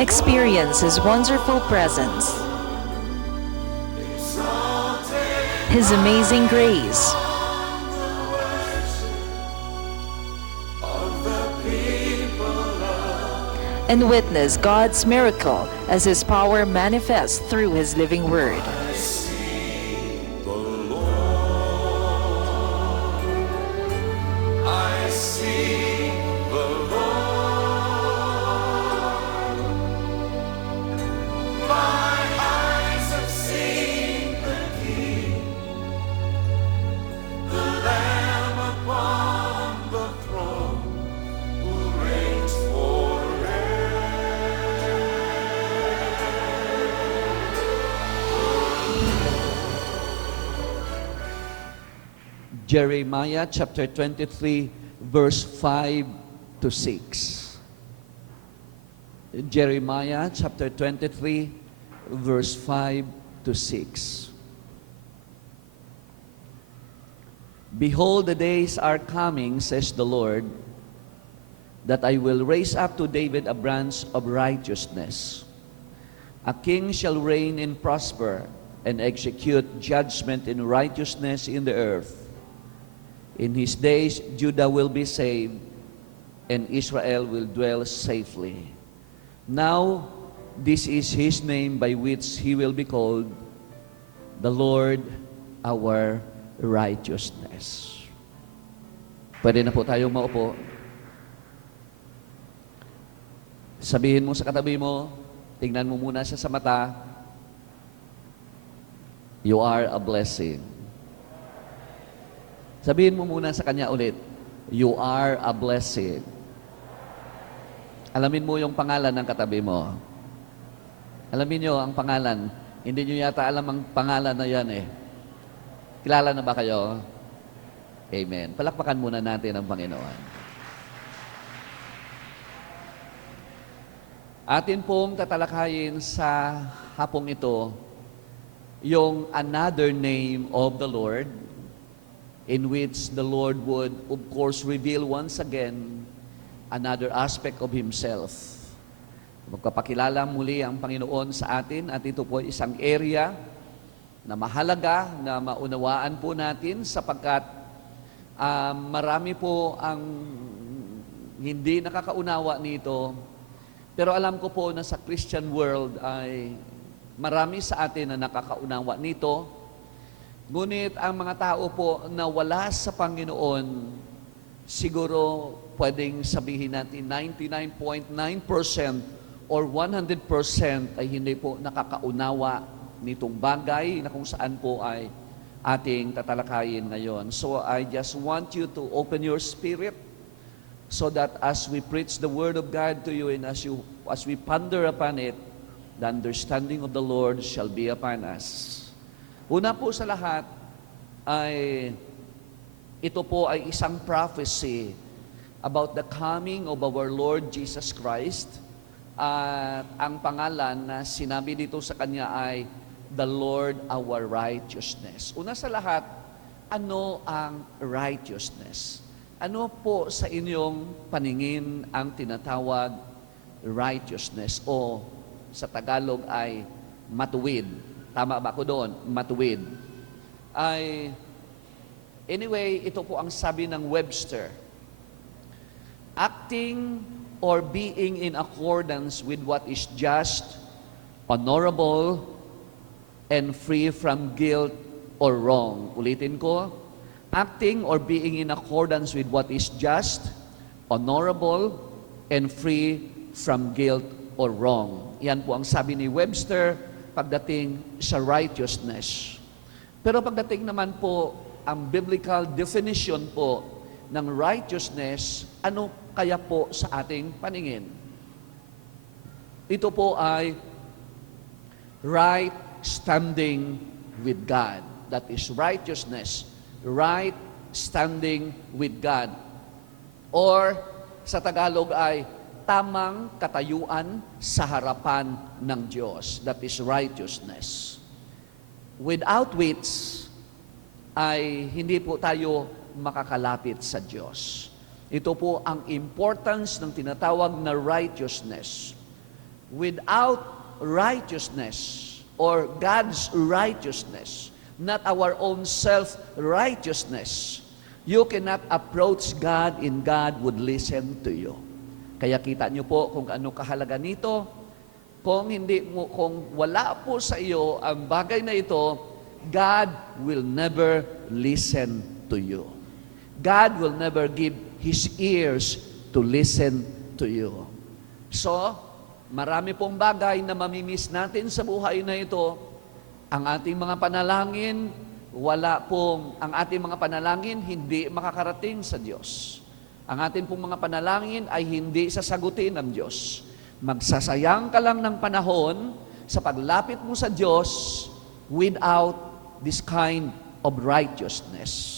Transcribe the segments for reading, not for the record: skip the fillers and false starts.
Experience His wonderful presence, His amazing grace, and witness God's miracle as His power manifests through His living Word. Jeremiah chapter 23, verse 5 to 6. Jeremiah chapter 23, verse 5 to 6. Behold, the days are coming, says the Lord, that I will raise up to David a branch of righteousness. A king shall reign and prosper, and execute judgment in righteousness in the earth. In his days, Judah will be saved, and Israel will dwell safely. Now, this is his name by which he will be called, the Lord our righteousness. Pwede na po tayong maupo. Sabihin mo sa katabi mo, tingnan mo muna siya sa mata, you are a blessing. Sabihin mo muna sa kanya ulit, you are a blessing. Alamin mo yung pangalan ng katabi mo. Alamin nyo ang pangalan. Hindi nyo yata alam ang pangalan na yan eh. Kilala na ba kayo? Amen. Palakpakan muna natin ang Panginoon. Atin pong tatalakayin sa hapong ito yung another name of the Lord, in which the Lord would, of course, reveal once again another aspect of Himself. Magpapakilala muli ang Panginoon sa atin at ito po isang area na mahalaga na maunawaan po natin sapagkat marami po ang hindi nakakaunawa nito. Pero alam ko po na sa Christian world ay marami sa atin na nakakaunawa nito. Ngunit ang mga tao po na wala sa Panginoon, siguro pwedeng sabihin natin 99.9% or 100% ay hindi po nakakaunawa nitong bagay na kung saan po ay ating tatalakayin ngayon. So I just want you to open your spirit so that as we preach the Word of God to you and as we ponder upon it, the understanding of the Lord shall be upon us. Una po sa lahat ay ito po ay isang prophecy about the coming of our Lord Jesus Christ. At ang pangalan na sinabi dito sa Kanya ay the Lord our righteousness. Una sa lahat, ano ang righteousness? Ano po sa inyong paningin ang tinatawag righteousness o sa Tagalog ay matuwid? Tama ba ako doon? Matuwid. Anyway, ito po ang sabi ng Webster. Acting or being in accordance with what is just, honorable, and free from guilt or wrong. Ulitin ko. Acting or being in accordance with what is just, honorable, and free from guilt or wrong. Yan po ang sabi ni Webster pagdating sa righteousness. Pero pagdating naman po, ang biblical definition po ng righteousness, ano kaya po sa ating paningin? Ito po ay right standing with God. That is righteousness. Right standing with God. Or sa Tagalog ay tamang katayuan sa harapan ng Diyos. That is righteousness. Without which, ay hindi po tayo makakalapit sa Diyos. Ito po ang importance ng tinatawag na righteousness. without righteousness or God's righteousness, not our own self-righteousness, you cannot approach God and God would listen to you. Kaya kita niyo po kung ano kahalaga nito. Kung wala po sa iyo ang bagay na ito, God will never listen to you. God will never give His ears to listen to you. So, marami pong bagay na mamimiss natin sa buhay na ito. Ang ating mga panalangin, ang ating mga panalangin hindi makakarating sa Diyos. Ang ating pong mga panalangin ay hindi sasagutin ng Diyos. Magsasayang ka lang ng panahon sa paglapit mo sa Diyos without this kind of righteousness.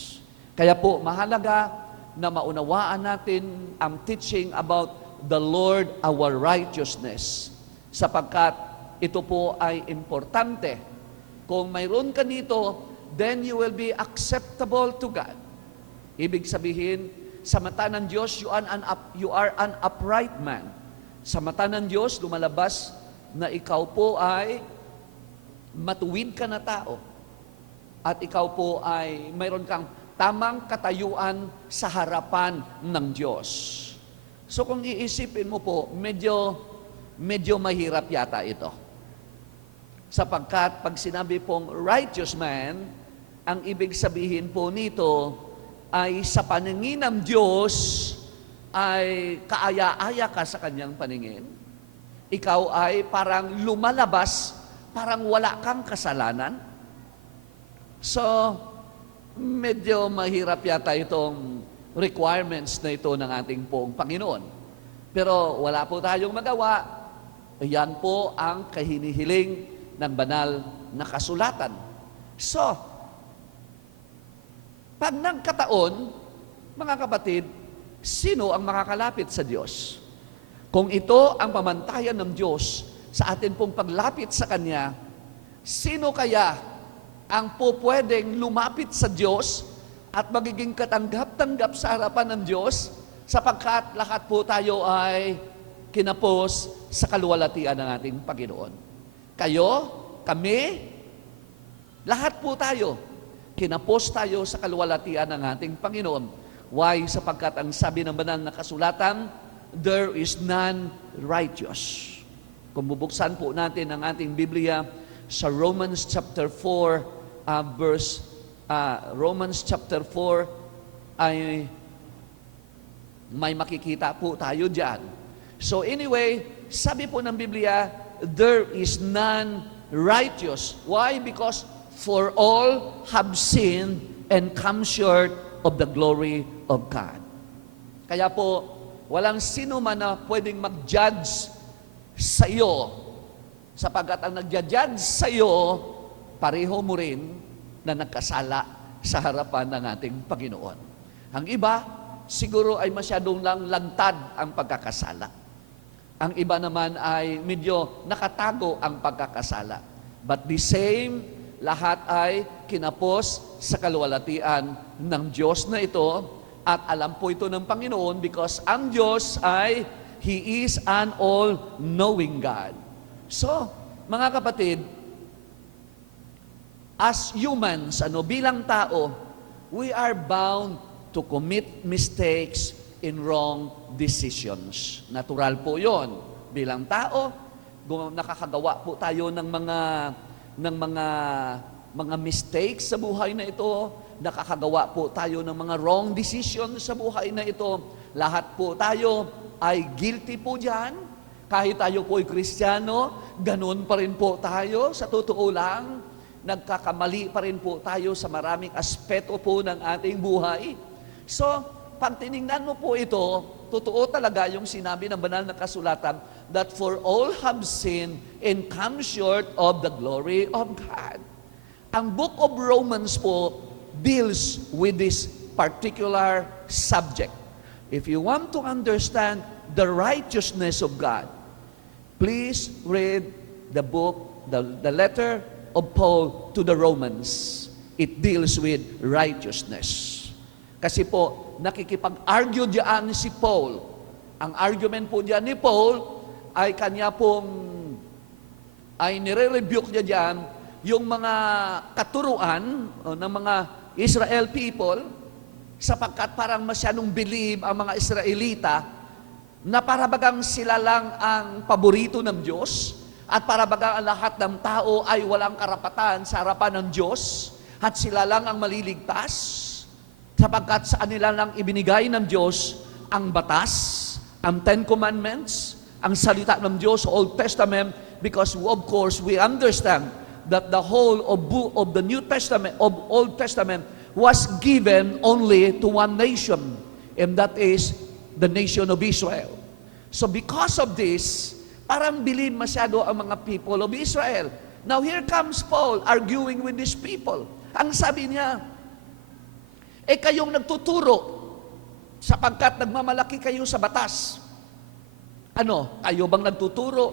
Kaya po, mahalaga na maunawaan natin ang teaching about the Lord our righteousness, sapagkat ito po ay importante. Kung mayroon ka nito, then you will be acceptable to God. Ibig sabihin, sa mata ng Diyos, you are an upright man. Sa mata ng Diyos, lumalabas na ikaw po ay matuwid ka na tao. At ikaw po ay mayroon kang tamang katayuan sa harapan ng Diyos. So kung iisipin mo po, medyo mahirap yata ito. Sapagkat pag sinabi pong righteous man, ang ibig sabihin po nito ay sa paningin ng Diyos ay kaaya-aya ka sa kanyang paningin. Ikaw ay parang lumalabas, parang wala kang kasalanan. So, medyo mahirap yata itong requirements na ito ng ating pong Panginoon. Pero wala po tayong magawa. Yan po ang kahinihiling ng banal na kasulatan. So, pag nagkataon, mga kapatid, sino ang makakalapit sa Diyos? Kung ito ang pamantayan ng Diyos sa atin pong paglapit sa Kanya, sino kaya ang pwedeng lumapit sa Diyos at magiging katanggap-tanggap sa harapan ng Diyos, sapagkat lahat po tayo ay kinapos sa kaluwalhatian ng ating Panginoon. Kayo, kami, lahat po tayo, kinapos tayo sa kaluwalhatian ng ating Panginoon. Why? Sapagkat ang sabi ng banal na kasulatan, there is none righteous. Kung bubuksan po natin ang ating Biblia sa Romans chapter 4, Romans chapter 4 ay may makikita po tayo dyan. So anyway, sabi po ng Biblia, there is none righteous. Why? Because for all have sinned and come short of the glory of God. Kaya po, walang sino man na pwedeng mag-judge sa iyo, sapagkat ang nag-judge sa iyo, pareho mo rin na nagkasala sa harapan ng ating Panginoon. Ang iba, siguro ay masyadong lang lantad ang pagkakasala. Ang iba naman ay medyo nakatago ang pagkakasala. But the same, lahat ay kinapos sa kaluwalhatian ng Diyos na ito, at alam po ito ng Panginoon because ang Diyos ay, He is an all-knowing God. So, mga kapatid, as humans, bilang tao, we are bound to commit mistakes in wrong decisions. Natural po yon. Bilang tao, nakakagawa po tayo ng mga mistakes sa buhay na ito. Nakakagawa po tayo ng mga wrong decisions sa buhay na ito. Lahat po tayo ay guilty po diyan. Kahit tayo po ay Kristiyano, ganun pa rin po tayo. Sa totoo lang, nagkakamali pa rin po tayo sa maraming aspeto po ng ating buhay. So, pag tinignan mo po ito, totoo talaga yung sinabi ng banal na kasulatan that for all have sinned and come short of the glory of God. Ang book of Romans po deals with this particular subject. If you want to understand the righteousness of God, please read the book, the letter of Paul to the Romans. It deals with righteousness. Kasi po, nakikipag-argue diyan si Paul. Ang argument po diyan ni Paul ay kanya pong, ay nire-rebuke niya diyan yung mga katuruan ng mga Israel people, sapagkat parang masyadong believe ang mga Israelita na parabagang sila lang ang paborito ng Diyos at parabagang ang lahat ng tao ay walang karapatan sa harapan ng Diyos at sila lang ang maliligtas sapagkat sa kanila lang ibinigay ng Diyos ang batas, ang Ten Commandments, ang salita ng Diyos, Old Testament, because of course we understand that the whole of the New Testament, of Old Testament, was given only to one nation, and that is the nation of Israel. So because of this, parang believe masyado ang mga people of Israel. Now here comes Paul arguing with these people. Ang sabi niya, kayong nagtuturo sapagkat nagmamalaki kayo sa batas. Ano, kayo bang nagtuturo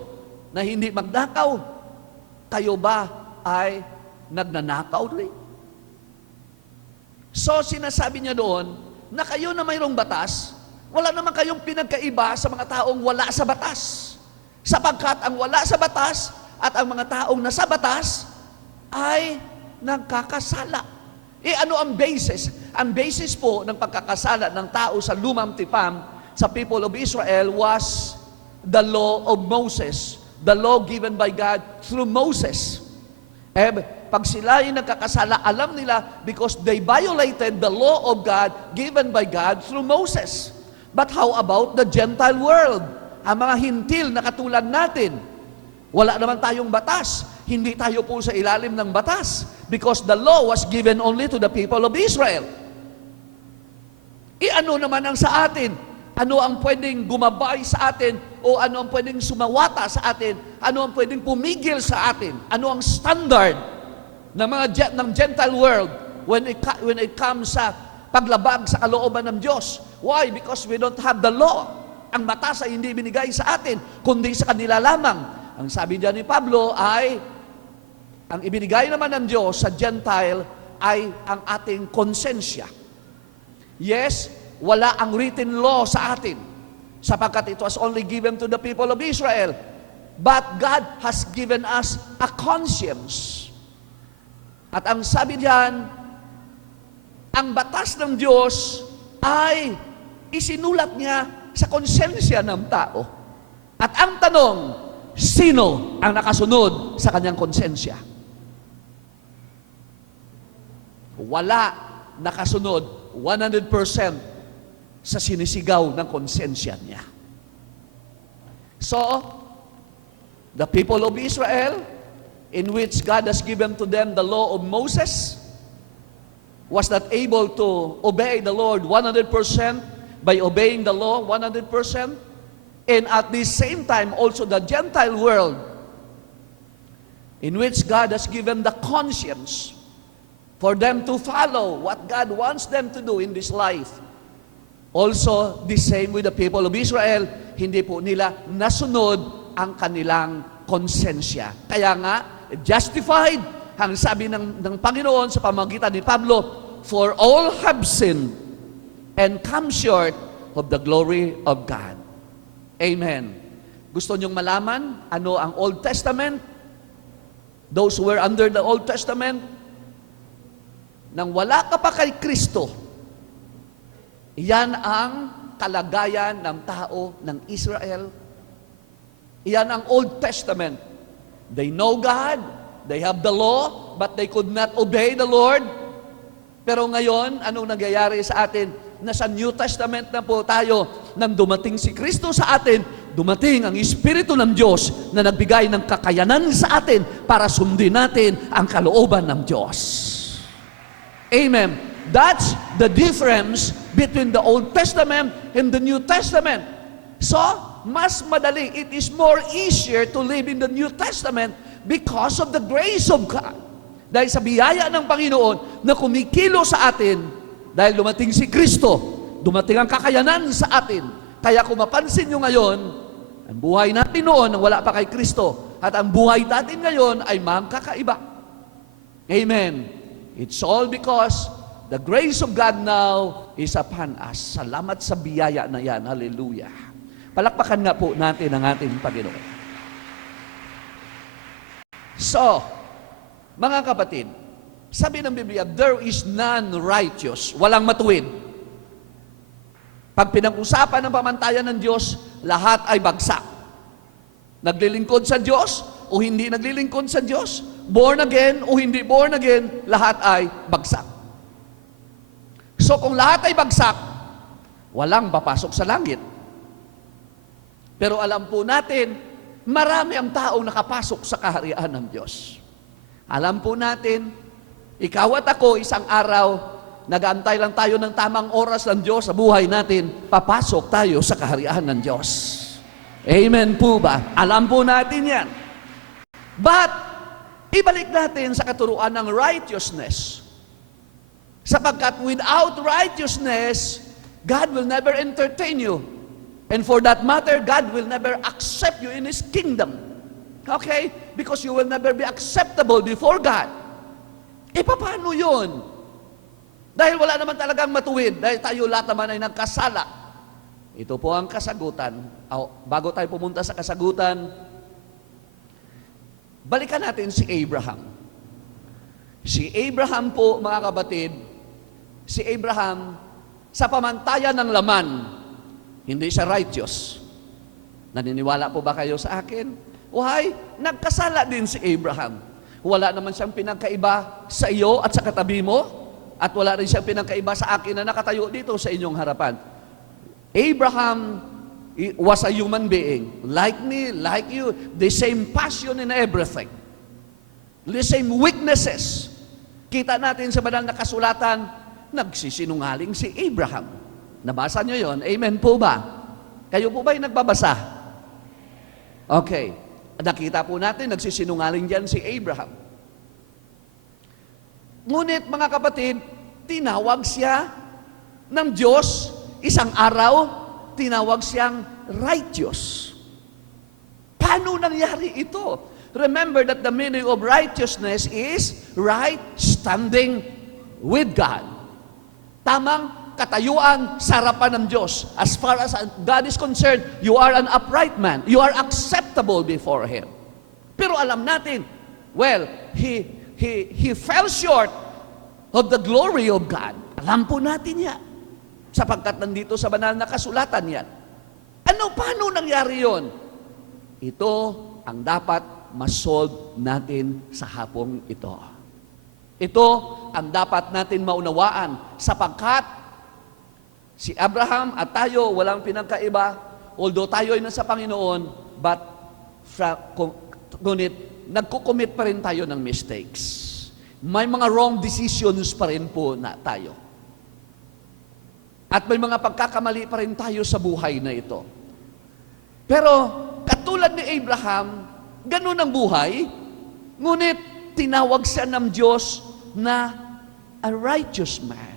na hindi magnakaw? Kayo ba ay nagnanakaw rin? So sinasabi niya doon na kayo na mayroong batas, wala naman kayong pinagkaiba sa mga taong wala sa batas. Sapagkat ang wala sa batas at ang mga taong nasa batas ay nagkakasala. Ano ang basis? Ang basis po ng pagkakasala ng tao sa lumang tipan sa people of Israel was the law of Moses. The law given by God through Moses. Pag sila ay nagkakasala, alam nila because they violated the law of God given by God through Moses. But how about the Gentile world? Ang mga hintil na katulad natin, wala naman tayong batas. Hindi tayo po sa ilalim ng batas because the law was given only to the people of Israel. Ano naman ang sa atin? Ano ang pwedeng gumabay sa atin o ano ang pwedeng sumawata sa atin? Ano ang pwedeng pumigil sa atin? Ano ang standard ng Gentile world when it comes sa paglabag sa kalooban ng Diyos? Why? Because we don't have the law. Ang batas ay hindi binigay sa atin, kundi sa kanila lamang. Ang sabi diyan ni Pablo ay, ang ibinigay naman ng Diyos sa Gentile ay ang ating konsensya. Yes, wala ang written law sa atin, sapagkat it was only given to the people of Israel. But God has given us a conscience. At ang sabi diyan, ang batas ng Diyos ay isinulat niya sa konsensya ng tao. At ang tanong, sino ang nakasunod sa kanyang konsensya? Wala nakasunod 100% sa sinisigaw ng konsensya niya. So, the people of Israel, in which God has given to them the law of Moses, was not able to obey the Lord 100% by obeying the law 100%. And at the same time, also the Gentile world, in which God has given the conscience for them to follow what God wants them to do in this life. Also, the same with the people of Israel, hindi po nila nasunod ang kanilang konsensya. Kaya nga, justified, ang sabi ng Panginoon sa pamamagitan ni Pablo, for all have sinned and come short of the glory of God. Amen. Gusto niyong malaman ano ang Old Testament? Those who were under the Old Testament, nang wala ka pa kay Kristo, iyan ang kalagayan ng tao ng Israel. Iyan ang Old Testament. They know God, they have the law, but they could not obey the Lord. Pero ngayon, anong nangyayari sa atin? Nasa New Testament na po tayo. Nang dumating si Kristo sa atin, dumating ang Espiritu ng Diyos na nagbigay ng kakayanan sa atin para sundin natin ang kalooban ng Diyos. Amen. That's the difference between the Old Testament and the New Testament. So, mas madali, it is more easier to live in the New Testament because of the grace of God. Dahil sa biyaya ng Panginoon na kumikilo sa atin, dahil dumating si Kristo, dumating ang kakayanan sa atin. Kaya kung mapansin nyo ngayon, ang buhay natin noon nang wala pa kay Kristo, at ang buhay natin ngayon ay magkakaiba. Amen. It's all because the grace of God now is upon us. Salamat sa biyaya na yan. Hallelujah. Palakpakan nga po natin ang ating Panginoon. So, mga kapatid, sabi ng Biblia, there is none righteous, walang matuwid. Pag pinag-usapan ng pamantayan ng Diyos, lahat ay bagsak. Naglilingkod sa Diyos o hindi naglilingkod sa Diyos, born again o hindi born again, lahat ay bagsak. So kung lahat ay bagsak, walang papasok sa langit. Pero alam po natin, marami ang taong nakapasok sa kaharian ng Diyos. Alam po natin, ikaw at ako isang araw, nag-aantay lang tayo ng tamang oras ng Diyos sa buhay natin, papasok tayo sa kaharian ng Diyos. Amen po ba? Alam po natin yan. But, ibalik natin sa katuruan ng righteousness. Sapagkat without righteousness, God will never entertain you. And for that matter, God will never accept you in His kingdom. Okay? Because you will never be acceptable before God. E paano yun? Dahil wala naman talagang matuwid, dahil tayo lahat naman ay nagkasala. Ito po ang kasagutan. Bago tayo pumunta sa kasagutan, balikan natin si Abraham. Si Abraham po, mga kapatid, si Abraham, sa pamantayan ng laman, hindi siya righteous. Naniniwala po ba kayo sa akin? Why? Nagkasala din si Abraham. Wala naman siyang pinagkaiba sa iyo at sa katabi mo. At wala rin siyang pinagkaiba sa akin na nakatayo dito sa inyong harapan. Abraham was a human being. Like me, like you. The same passion in everything. The same weaknesses. Kita natin sa banal na kasulatan, nagsisinungaling si Abraham. Nabasa niyo yon? Amen po ba? Kayo po ba'y nagbabasa? Okay. Nakita po natin, nagsisinungaling diyan si Abraham. Ngunit mga kapatid, tinawag siya ng Diyos, isang araw, tinawag siyang righteous. Paano nangyari ito? Remember that the meaning of righteousness is right standing with God. Tamang katayuan sa harapan ng Diyos. As far as God is concerned, you are an upright man. You are acceptable before Him. Pero alam natin, well, He fell short of the glory of God. Alam po natin yan. Sapagkat nandito sa banal na kasulatan yan. Paano nangyari yon? Ito ang dapat masolve natin sa hapong ito. Ito ang dapat natin maunawaan sapagkat si Abraham at tayo walang pinagkaiba, although tayo ay nasa Panginoon, but ngunit nagkukumit pa rin tayo ng mistakes. May mga wrong decisions pa rin po na tayo. At may mga pagkakamali pa rin tayo sa buhay na ito. Pero katulad ni Abraham, ganun ang buhay, ngunit tinawag siya ng Diyos na a righteous man.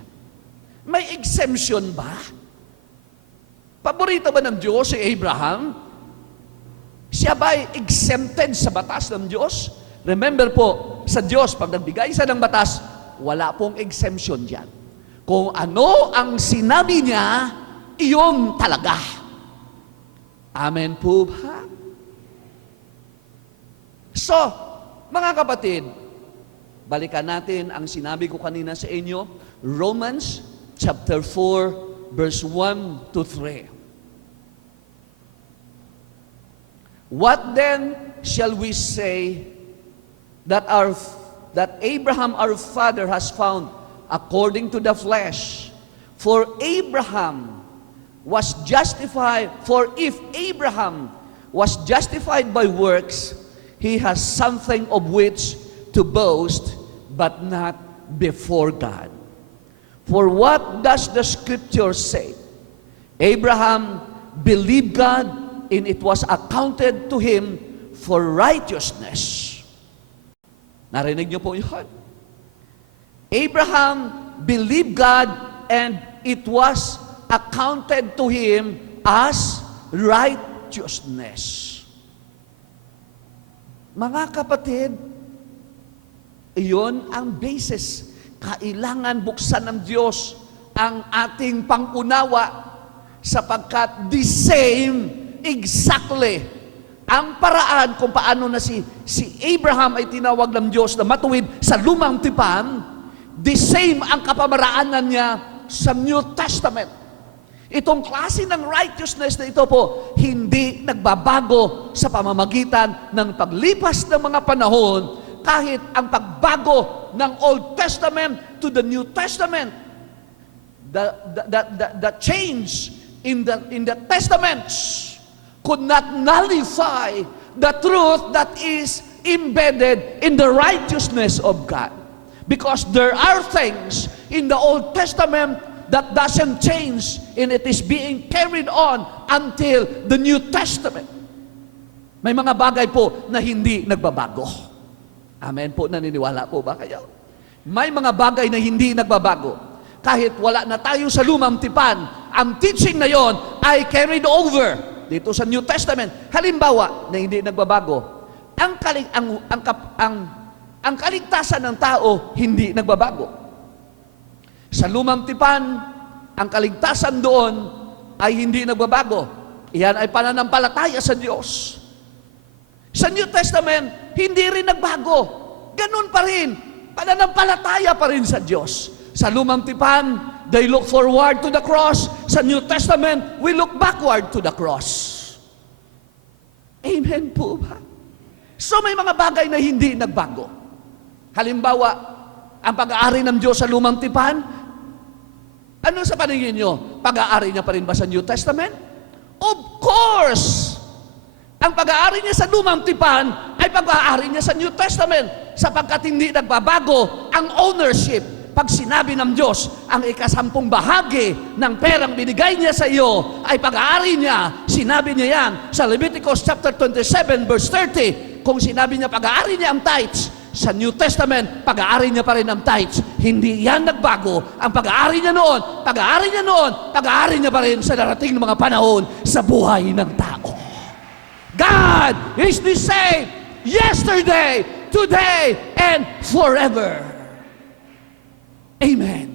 May exemption ba? Paborito ba ng Diyos si Abraham? Siya ba'y exempted sa batas ng Diyos? Remember po, sa Diyos, pag nagbigay siya ng batas, wala pong exemption dyan. Kung ano ang sinabi niya, iyon talaga. Amen po ba? So, mga kapatid, balikan natin ang sinabi ko kanina sa inyo, Romans chapter 4, verse 1 to 3. What then shall we say that Abraham our father has found according to the flesh? For Abraham was justified, for if Abraham was justified by works, he has something of which to boast, but not before God. For what does the scripture say? Abraham believed God, and it was accounted to him for righteousness. Narinig niyo po yun? Abraham believed God, and it was accounted to him as righteousness. Mga kapatid, iyon ang basis. Kailangan buksan ng Diyos ang ating pangunawa sapagkat the same exactly ang paraan kung paano na si Abraham ay tinawag ng Diyos na matuwid sa lumang tipan, the same ang kapamaraanan niya sa New Testament. Itong klase ng righteousness na ito po, hindi nagbabago sa pamamagitan ng paglipas ng mga panahon, kahit ang pagbago ng Old Testament to the New Testament. The change in the Testaments could not nullify the truth that is embedded in the righteousness of God. Because there are things in the Old Testament that doesn't change, and it is being carried on until the New Testament. May mga bagay po na hindi nagbabago. Amen po, naniniwala po ba kayo? May mga bagay na hindi nagbabago. Kahit wala na tayo sa lumang tipan, ang teaching na yon ay carried over dito sa New Testament. Halimbawa, na hindi nagbabago, ang kaligtasan ng tao hindi nagbabago. Sa lumang tipan, ang kaligtasan doon ay hindi nagbabago. Iyan ay pananampalataya sa Diyos. Sa New Testament, hindi rin nagbago. Ganun pa rin. Pananampalataya pa rin sa Diyos. Sa lumang tipan, they look forward to the cross. Sa New Testament, we look backward to the cross. Amen po ba? So may mga bagay na hindi nagbago. Halimbawa, ang pag-aari ng Diyos sa lumang tipan, ano sa paningin nyo? Pag-aari niya pa rin ba sa New Testament? Of course! Ang pag-aari niya sa lumang tipan ay pag-aari niya sa New Testament, sapagkat hindi nagbabago ang ownership. Pag sinabi ng Diyos, ang ikasampung bahagi ng perang binigay niya sa iyo ay pag-aari niya, sinabi niya yan sa Leviticus chapter 27 verse 30. Kung sinabi niya pag-aari niya ang tithes, sa New Testament, pag-aari niya pa rin ang tithes. Hindi yan nagbago. Ang pag-aari niya noon, pag-aari niya noon, pag-aari niya pa rin sa darating ng mga panahon sa buhay ng tao. God is the same yesterday, today, and forever. Amen.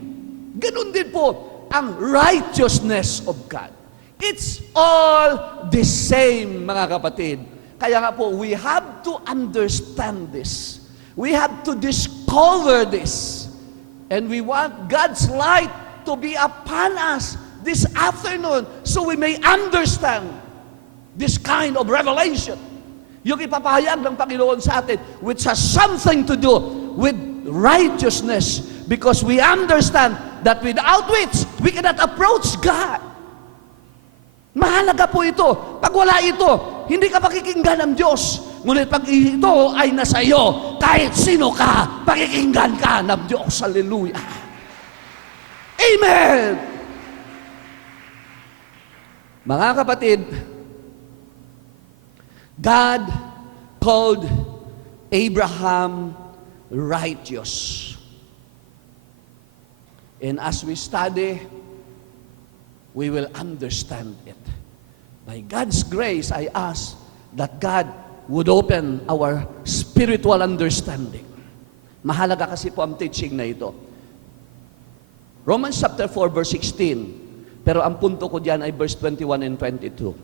Ganun din po ang righteousness of God. It's all the same, mga kapatid. Kaya nga po, we have to understand this. We have to discover this. And we want God's light to be upon us this afternoon so we may understand this kind of revelation. Yung ipapahayag ng Panginoon sa atin, which has something to do with righteousness, because we understand that without which we cannot approach God. Mahalaga po ito. Pag wala ito, hindi ka pakikinggan ng Diyos. Ngunit pag ito ay nasa iyo, kahit sino ka, pakikinggan ka ng Diyos. Hallelujah. Amen! Mga kapatid, God called Abraham righteous. And as we study, we will understand it. By God's grace, I ask that God would open our spiritual understanding. Mahalaga kasi po ang teaching na ito. Romans chapter 4, verse 16. Pero ang punto ko diyan ay verse 21 and 22.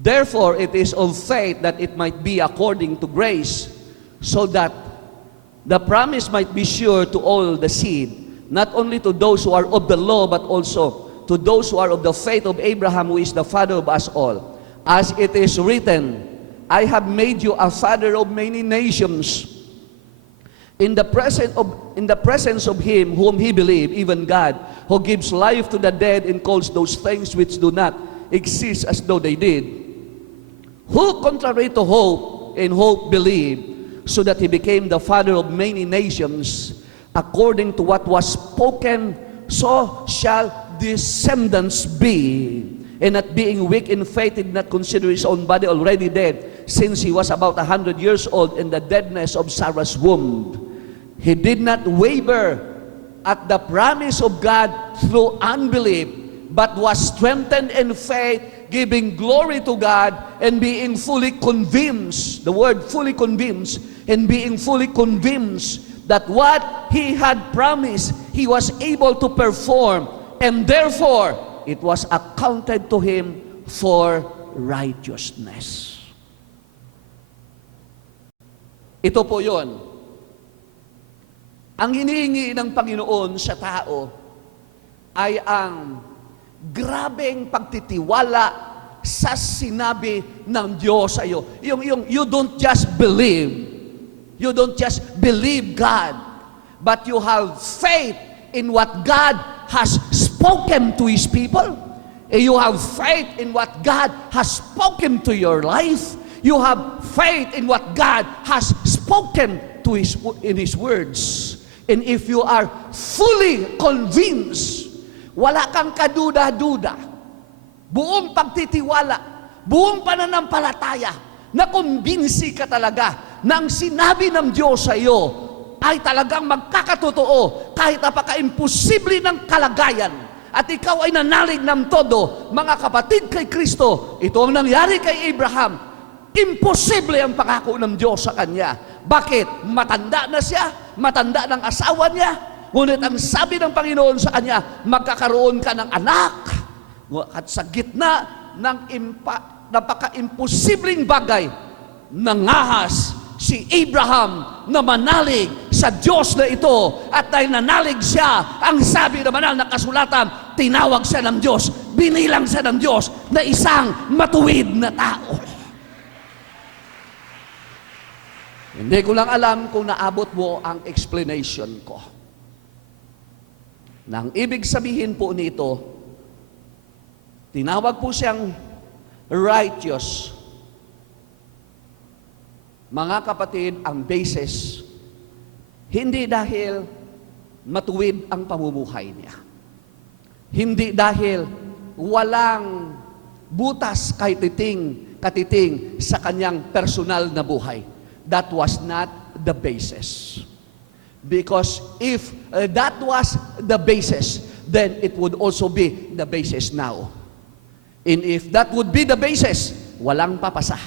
Therefore, it is of faith that it might be according to grace, so that the promise might be sure to all the seed, not only to those who are of the law, but also to those who are of the faith of Abraham, who is the father of us all. As it is written, I have made you a father of many nations, in the presence of him whom he believed, even God, who gives life to the dead and calls those things which do not exist as though they did, who contrary to hope in hope believed, so that he became the father of many nations, according to what was spoken, so shall descendants be. And not being weak in faith, did not consider his own body already dead, since he was about 100 years old in the deadness of Sarah's womb. He did not waver at the promise of God through unbelief, but was strengthened in faith, giving glory to God, and being fully convinced, the word fully convinced, and being fully convinced that what he had promised, he was able to perform, and therefore, it was accounted to him for righteousness. Ito po yun. Ang hinihingi ng Panginoon sa tao ay ang grabeng pagtitiwala sa sinabi ng Diyos sa iyo. Yung you don't just believe. You don't just believe God, but you have faith in what God has spoken to His people. You have faith in what God has spoken to your life. You have faith in what God has spoken to in His words. And if you are fully convinced, wala kang kaduda-duda, buong pagtitiwala, buong pananampalataya, na kumbinsi ka talaga na ang sinabi ng Diyos sa iyo ay talagang magkakatotoo kahit napaka-imposible ng kalagayan, at ikaw ay nanalig ng todo, mga kapatid kay Kristo, ito ang nangyari kay Abraham. Imposible ang pangako ng Diyos sa kanya. Bakit? Matanda na siya, matanda ng asawa niya, ngunit ang sabi ng Panginoon sa kanya, magkakaroon ka ng anak. At sa gitna ng napaka-imposibleng bagay, nangahas si Abraham na manalig sa Diyos na ito. At dahil nanalig siya, ang sabi na banal na kasulatan, tinawag siya ng Diyos, binilang siya ng Diyos na isang matuwid na tao. Hindi ko lang alam kung naabot mo ang explanation ko. Nang ibig sabihin po nito, tinawag po siyang righteous. Mga kapatid, ang basis, hindi dahil matuwid ang pamumuhay niya. Hindi dahil walang butas kahit katiting sa kanyang personal na buhay. That was not the basis. Because if that was the basis, then it would also be the basis now. And if that would be the basis, walang papasa.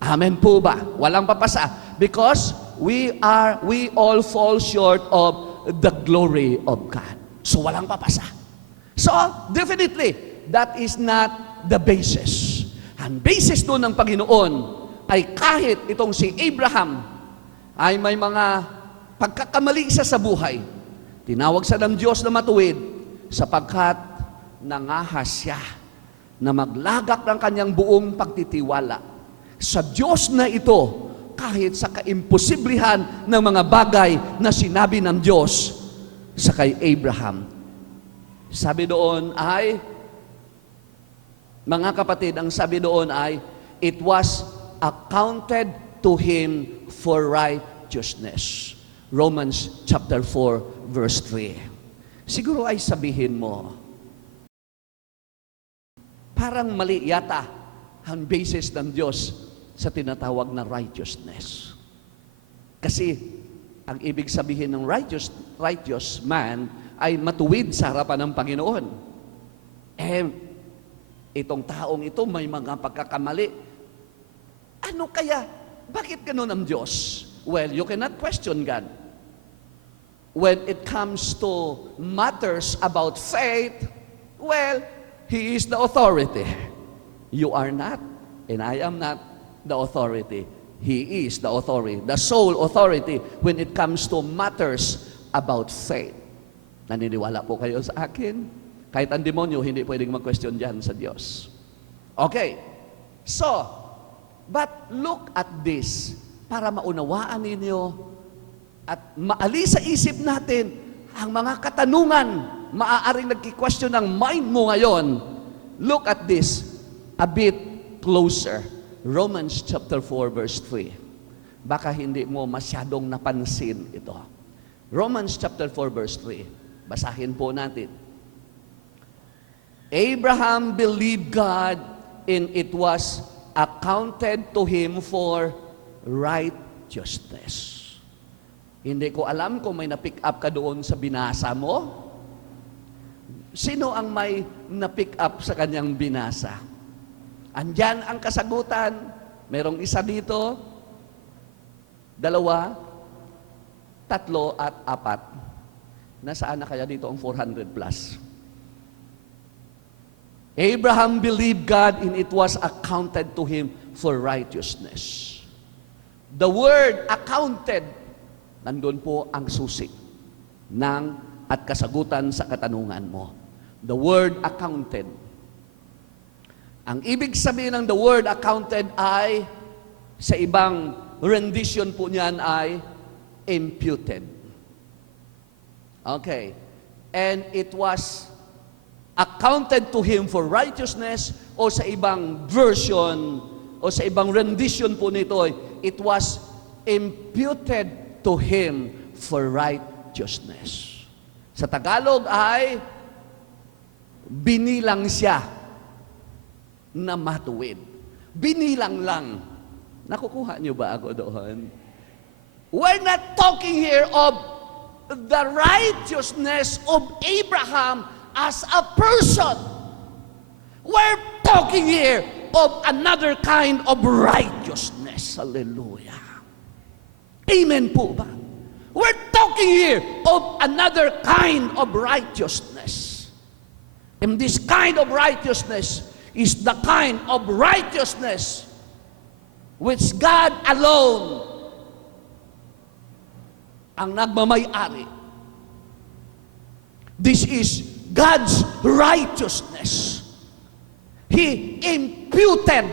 Amen po ba? Walang papasa. Because we all fall short of the glory of God. So walang papasa. So definitely, that is not the basis. Ang basis doon ng Panginoon ay kahit itong si Abraham ay may mga pagkakamali siya sa buhay, tinawag siya ng Diyos na matuwid sapagkat nangahas siya na maglagak ng kanyang buong pagtitiwala sa Diyos na ito kahit sa kaimposiblihan ng mga bagay na sinabi ng Diyos sa kay Abraham. Sabi doon ay, mga kapatid, ang sabi doon ay, it was accounted to him for righteousness. Romans chapter 4, verse 3. Siguro ay sabihin mo, parang mali yata ang basis ng Diyos sa tinatawag na righteousness. Kasi ang ibig sabihin ng righteous man ay matuwid sa harapan ng Panginoon. Itong taong ito may mga pagkakamali. Ano kaya? Bakit ganun ang Diyos? Well, you cannot question God. When it comes to matters about faith, well, He is the authority. You are not, and I am not the authority. He is the authority, the sole authority when it comes to matters about faith. Naniniwala po kayo sa akin? Kahit ang demonyo, hindi pwedeng mag-question dyan sa Diyos. Okay. So, but look at this para maunawaan ninyo at maalis sa isip natin ang mga katanungan maaaring nagki-question ng mind mo ngayon. Look at this a bit closer. Romans chapter 4 verse 3. Baka hindi mo masyadong napansin ito. Romans chapter 4 verse 3. Basahin po natin. Abraham believed God and it was accounted to him for righteousness. Hindi ko alam kung may na-pick up ka doon sa binasa mo. Sino ang may na-pick up sa kanyang binasa? Andyan ang kasagutan. Merong isa dito, 2, 3 at 4. Nasaan na kaya dito ang 400 plus? Abraham believed God and it was accounted to him for righteousness. The word accounted, nandun po ang susi ng at kasagutan sa katanungan mo. The word accounted. Ang ibig sabihin ng the word accounted ay, sa ibang rendition po niyan ay imputed. Okay. And it was accounted to him for righteousness, o sa ibang version, o sa ibang rendition po nito, it was imputed to him for righteousness. Sa Tagalog ay binilang siya na matuwid. Binilang lang. Nakukuha niyo ba ako doon? We're not talking here of the righteousness of Abraham as a person. We're talking here of another kind of righteousness. Hallelujah. Amen po ba? We're talking here of another kind of righteousness. And this kind of righteousness is the kind of righteousness which God alone ang nagmamay-ari. This is God's righteousness. He imputed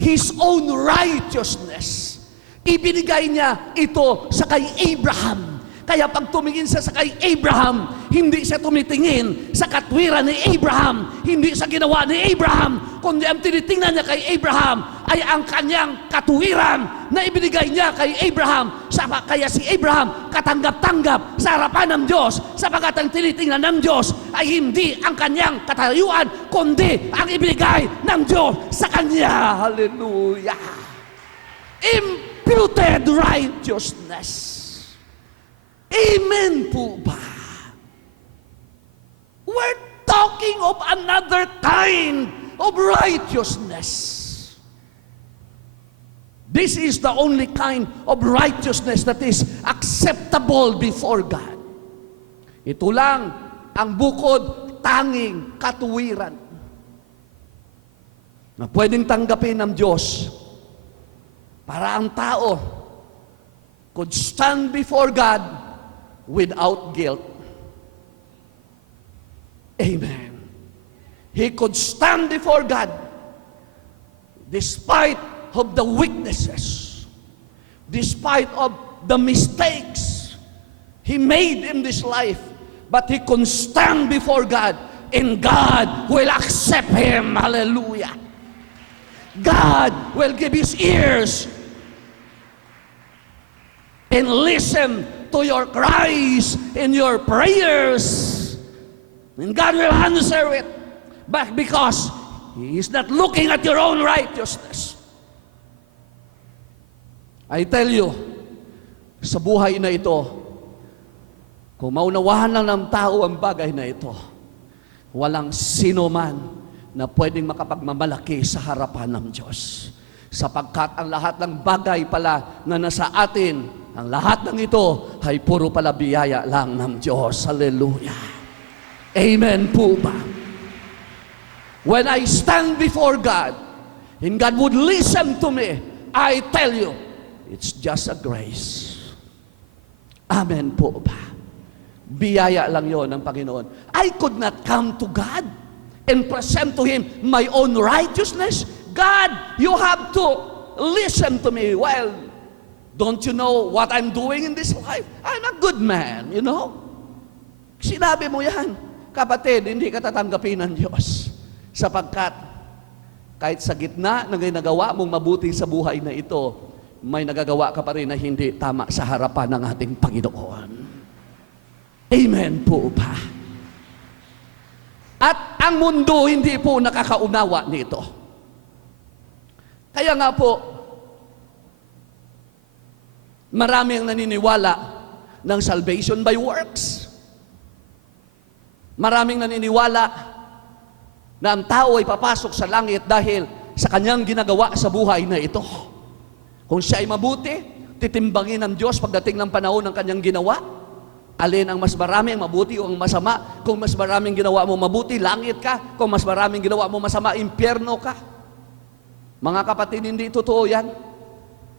His own righteousness. Ibinigay niya ito sa kay Abraham. Kaya pag tumingin siya sa kay Abraham, hindi siya tumitingin sa katwiran ni Abraham, hindi sa ginawa ni Abraham, kundi ang tinitingnan niya kay Abraham ay ang kanyang katuwiran na ibinigay niya kay Abraham. Kaya si Abraham katanggap-tanggap sa harapan ng Diyos, sapagkat ang tinitingnan ng Diyos ay hindi ang kanyang katayuan, kundi ang ibinigay ng Diyos sa kanya. Hallelujah! Imputed righteousness. Amen po ba? We're talking of another kind of righteousness. This is the only kind of righteousness that is acceptable before God. Ito lang ang bukod tanging katuwiran na pwedeng tanggapin ng Diyos para ang tao could stand before God without guilt. Amen. He could stand before God despite of the weaknesses, despite of the mistakes he made in this life, but he could stand before God and God will accept him. Hallelujah. God will give his ears and listen to your cries and your prayers. And God will answer it. But because He is not looking at your own righteousness. I tell you, sa buhay na ito, kung maunawahan lang ng tao ang bagay na ito, walang sino man na pwedeng makapagmamalaki sa harapan ng Diyos. Sapagkat ang lahat ng bagay pala na nasa atin, ang lahat ng ito ay puro pala biyaya lang ng Diyos. Hallelujah. Amen po ba? When I stand before God, and God would listen to me, I tell you, it's just a grace. Amen po ba? Biyaya lang yon ng Panginoon. I could not come to God and present to Him my own righteousness. God, you have to listen to me. Well, don't you know what I'm doing in this life? I'm a good man, you know? Sinabi mo yan, kapatid, hindi ka tatanggapin ng Diyos. Sapagkat, kahit sa gitna ng ginagawa mong mabuti sa buhay na ito, may nagagawa ka pa rin na hindi tama sa harapan ng ating Panginoon. Amen po ba? At ang mundo hindi po nakakaunawa nito. Kaya nga po, marami ang naniniwala ng salvation by works. Maraming naniniwala na ang tao ay papasok sa langit dahil sa kanyang ginagawa sa buhay na ito. Kung siya ay mabuti, titimbangin ng Diyos pagdating ng panahon ng kanyang ginawa. Alin ang mas maraming mabuti o ang masama? Kung mas maraming ginawa mo mabuti, langit ka. Kung mas maraming ginawa mo masama, impyerno ka. Mga kapatid, hindi totoo yan.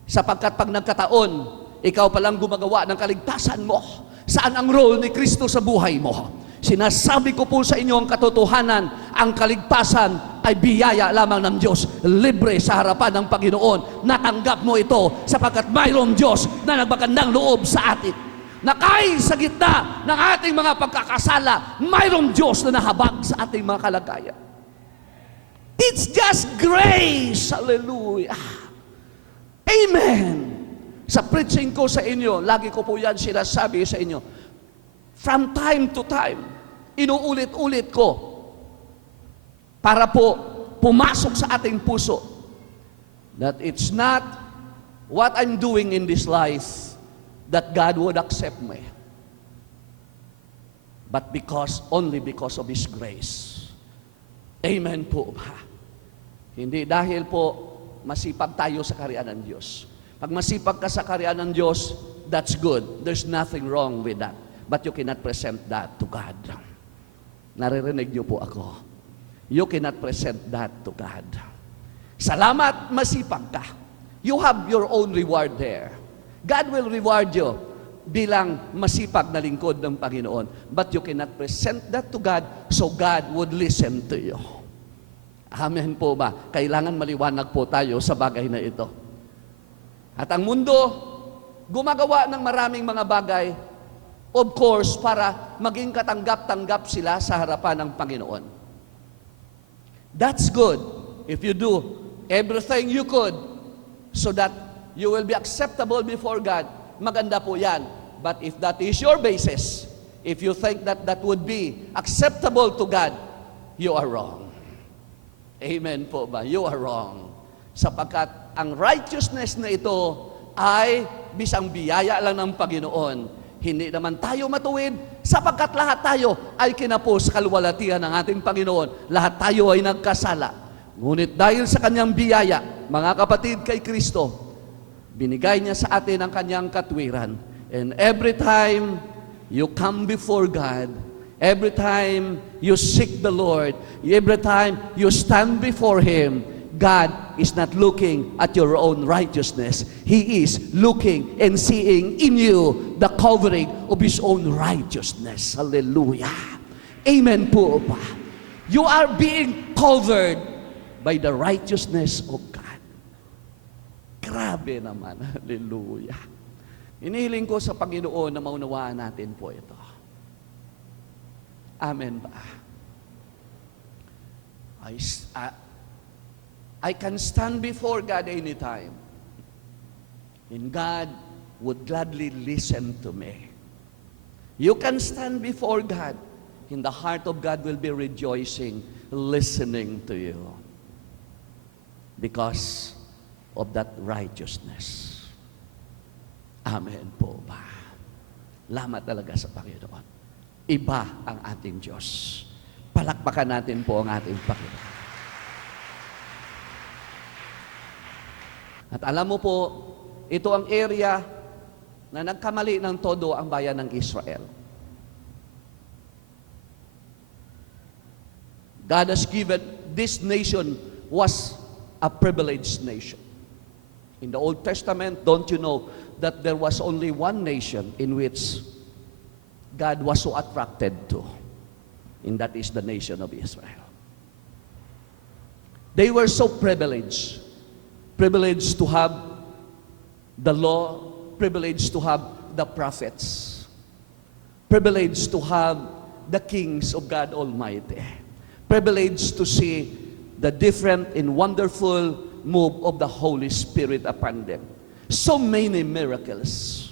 Sapagkat pag nagkataon, ikaw palang gumagawa ng kaligtasan mo. Saan ang role ni Kristo sa buhay mo? Sinasabi ko po sa inyo ang katotohanan, ang kaligtasan ay biyaya lamang ng Diyos. Libre sa harapan ng Panginoon. Natanggap mo ito sapagkat mayroong Diyos na nagbagandang loob sa atin. Na kahit sa gitna ng ating mga pagkakasala, mayroong Diyos na nahabag sa ating mga kalagayan. It's just grace. Hallelujah. Amen. Sa preaching ko sa inyo, lagi ko po yan sinasabi sa inyo. From time to time, inuulit-ulit ko para po pumasok sa ating puso that it's not what I'm doing in this life that God would accept me. But only because of His grace. Amen po ba? Hindi dahil po masipag tayo sa kaharian ng Diyos. Pag masipag ka sa kaharian ng Diyos, that's good. There's nothing wrong with that. But you cannot present that to God. Naririnig niyo po ako. You cannot present that to God. Salamat, masipag ka. You have your own reward there. God will reward you bilang masipag na lingkod ng Panginoon. But you cannot present that to God so God would listen to you. Amen po ba? Kailangan maliwanag po tayo sa bagay na ito. At ang mundo, gumagawa ng maraming mga bagay, of course, para maging katanggap-tanggap sila sa harapan ng Panginoon. That's good if you do everything you could so that you will be acceptable before God. Maganda po yan. But if that is your basis, if you think that that would be acceptable to God, you are wrong. Amen po ba? You are wrong. Sapagkat ang righteousness na ito ay bisang biyaya lang ng Panginoon. Hindi naman tayo matuwid sapagkat lahat tayo ay kinapos sa kaluwalhatian ng ating Panginoon. Lahat tayo ay nagkasala. Ngunit dahil sa kanyang biyaya, mga kapatid kay Kristo, binigay niya sa atin ang kanyang katwiran. And every time you come before God, every time you seek the Lord, every time you stand before Him, God is not looking at your own righteousness. He is looking and seeing in you the covering of His own righteousness. Hallelujah. Amen po ba? You are being covered by the righteousness of God. Grabe naman. Hallelujah. Inihiling ko sa Panginoon na maunawaan natin po ito. Amen ba? I can stand before God anytime. And God would gladly listen to me. You can stand before God. And the heart of God will be rejoicing, listening to you. Because of that righteousness. Amen po ba? Salamat talaga sa Panginoon. Iba ang ating Diyos. Palakpakan natin po ang ating Panginoon. At alam mo po, ito ang area na nagkamali ng todo ang bayan ng Israel. God has given, this nation was a privileged nation. In the Old Testament, don't you know that there was only one nation in which God was so attracted to, and that is the nation of Israel. They were so privileged to have the law, privileged to have the prophets, privileged to have the kings of God Almighty, privileged to see the different and wonderful move of the Holy Spirit upon them. So many miracles.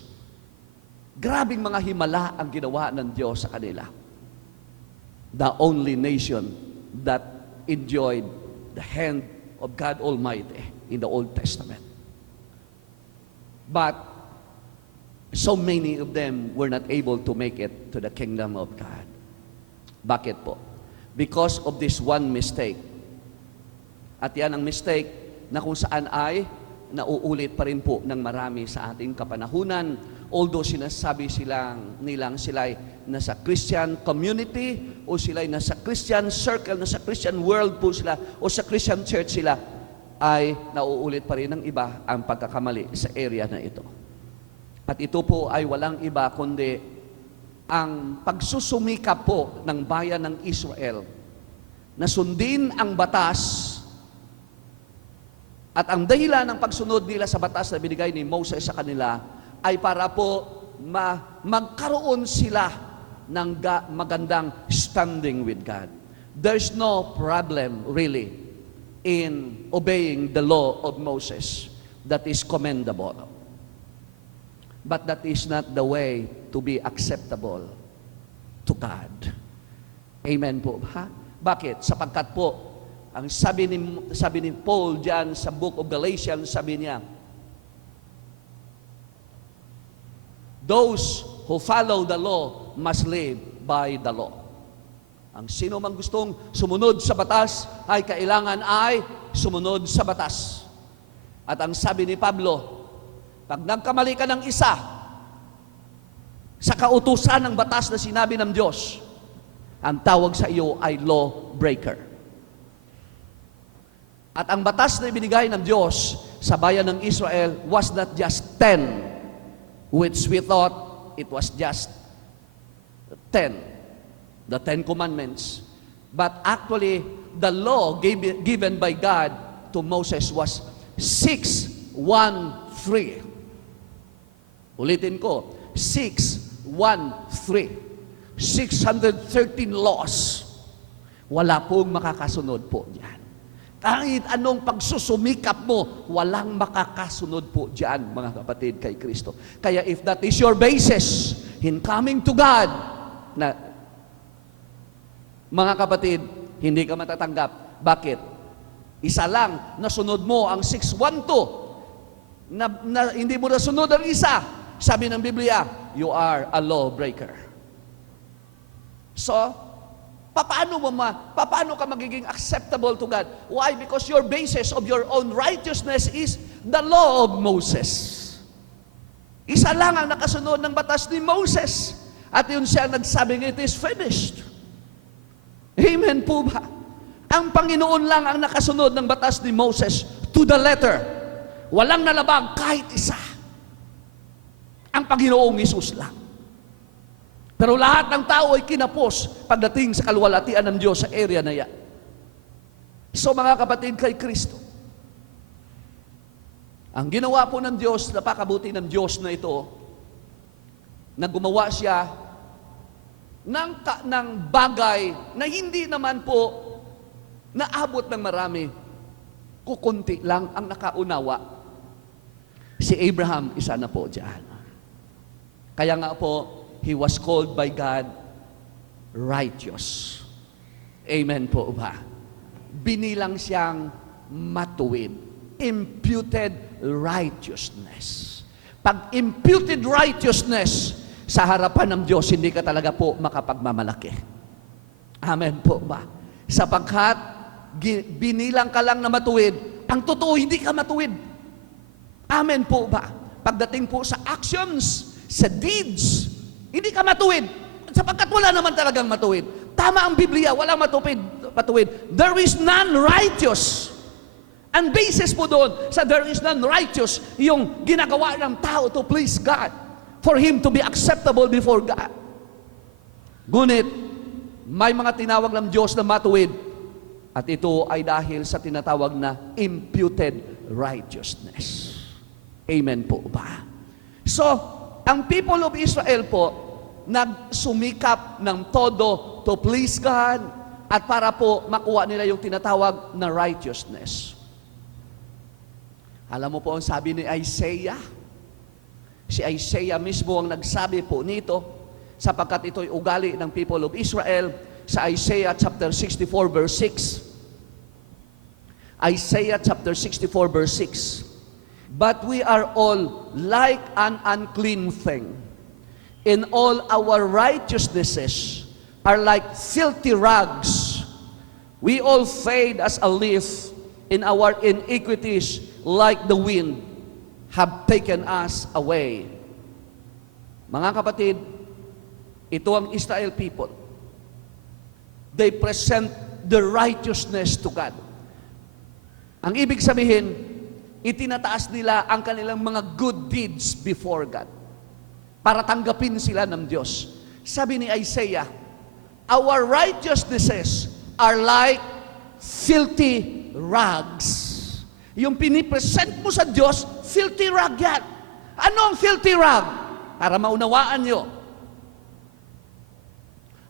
Grabing mga himala ang ginawa ng Diyos sa kanila. The only nation that enjoyed the hand of God Almighty in the Old Testament. But so many of them were not able to make it to the kingdom of God. Bakit po? Because of this one mistake. At yan ang mistake na kung saan ay nauulit pa rin po ng marami sa ating kapanahunan although sinasabi nilang sila'y nasa Christian community o sila'y nasa Christian circle, nasa Christian world po sila o sa Christian church sila, ay nauulit pa rin ng iba ang pagkakamali sa area na ito. At ito po ay walang iba kundi ang pagsusumikap po ng bayan ng Israel na sundin ang batas. At ang dahilan ng pagsunod nila sa batas na binigay ni Moses sa kanila ay para po magkaroon sila ng magandang standing with God. There's no problem really in obeying the law of Moses that is commendable. But that is not the way to be acceptable to God. Amen po. Ha? Bakit? Sapagkat po, ang sabi ni Paul diyan sa book of Galatians, sabi niya, those who follow the law must live by the law. Ang sino mang gustong sumunod sa batas ay kailangan ay sumunod sa batas. At ang sabi ni Pablo, pag nagkamali ka ng isa sa kautusan ng batas na sinabi ng Diyos, ang tawag sa iyo ay law breaker. At ang batas na ibinigay ng Diyos sa bayan ng Israel was not just 10, which we thought it was just 10. The 10 Commandments. But actually, the law given by God to Moses was 613. Ulitin ko, 613. 613 laws. Wala pong makakasunod po diyan. Kahit anong pagsusumikap mo, walang makakasunod po diyan, mga kapatid, kay Kristo. Kaya if that is your basis in coming to God, na mga kapatid, hindi ka matatanggap. Bakit? Isa lang, nasunod mo ang 612. Na hindi mo nasunod ang isa. Sabi ng Biblia, you are a lawbreaker. So, paano ka magiging acceptable to God? Why? Because your basis of your own righteousness is the law of Moses. Isa lang ang nakasunod ng batas ni Moses. At yun siya nagsabing, it is finished. Amen po ba? Ang Panginoon lang ang nakasunod ng batas ni Moses to the letter. Walang nalabag kahit isa. Ang Panginoong Hesus lang. Pero lahat ng tao ay kinapos pagdating sa kaluwalhatian ng Diyos sa area na yan. So mga kapatid kay Kristo, ang ginawa po ng Diyos, napakabuti ng Diyos na ito, na gumawa siya ng bagay na hindi naman po naabot ng marami. Kukunti lang ang nakaunawa. Si Abraham, isa na po dyan. Kaya nga po, he was called by God righteous. Amen po ba? Binilang siyang matuwid. Imputed righteousness. Pag imputed righteousness, sa harapan ng Diyos, hindi ka talaga po makapagmamalaki. Amen po ba? Sapagkat binilang ka lang na matuwid, ang totoo, hindi ka matuwid. Amen po ba? Pagdating po sa actions, sa deeds, hindi ka matuwid. Sapagkat wala naman talagang matuwid. Tama ang Biblia, walang matuwid. There is none righteous. Ang basis po doon sa there is none righteous, yung ginagawa ng tao to please God, for him to be acceptable before God. Ngunit, may mga tinawag ng Diyos na matuwid, at ito ay dahil sa tinatawag na imputed righteousness. Amen po ba? So, ang people of Israel po, nagsumikap ng todo to please God, at para po makuha nila yung tinatawag na righteousness. Alam mo po ang sabi ni Isaiah? Si Isaiah mismo ang nagsabi po nito, sapagkat ito'y ugali ng people of Israel, sa Isaiah chapter 64 verse 6. Isaiah chapter 64 verse 6. But we are all like an unclean thing. In all our righteousnesses are like filthy rags. We all fade as a leaf, in our iniquities like the wind have taken us away. Mga kapatid, ito ang Israel people. They present the righteousness to God. Ang ibig sabihin, itinataas nila ang kanilang mga good deeds before God para tanggapin sila ng Diyos. Sabi ni Isaiah, our righteousnesses are like filthy rags. Yung pinipresent mo sa Diyos, filthy rag yan. Ano ang filthy rag? Para maunawaan nyo.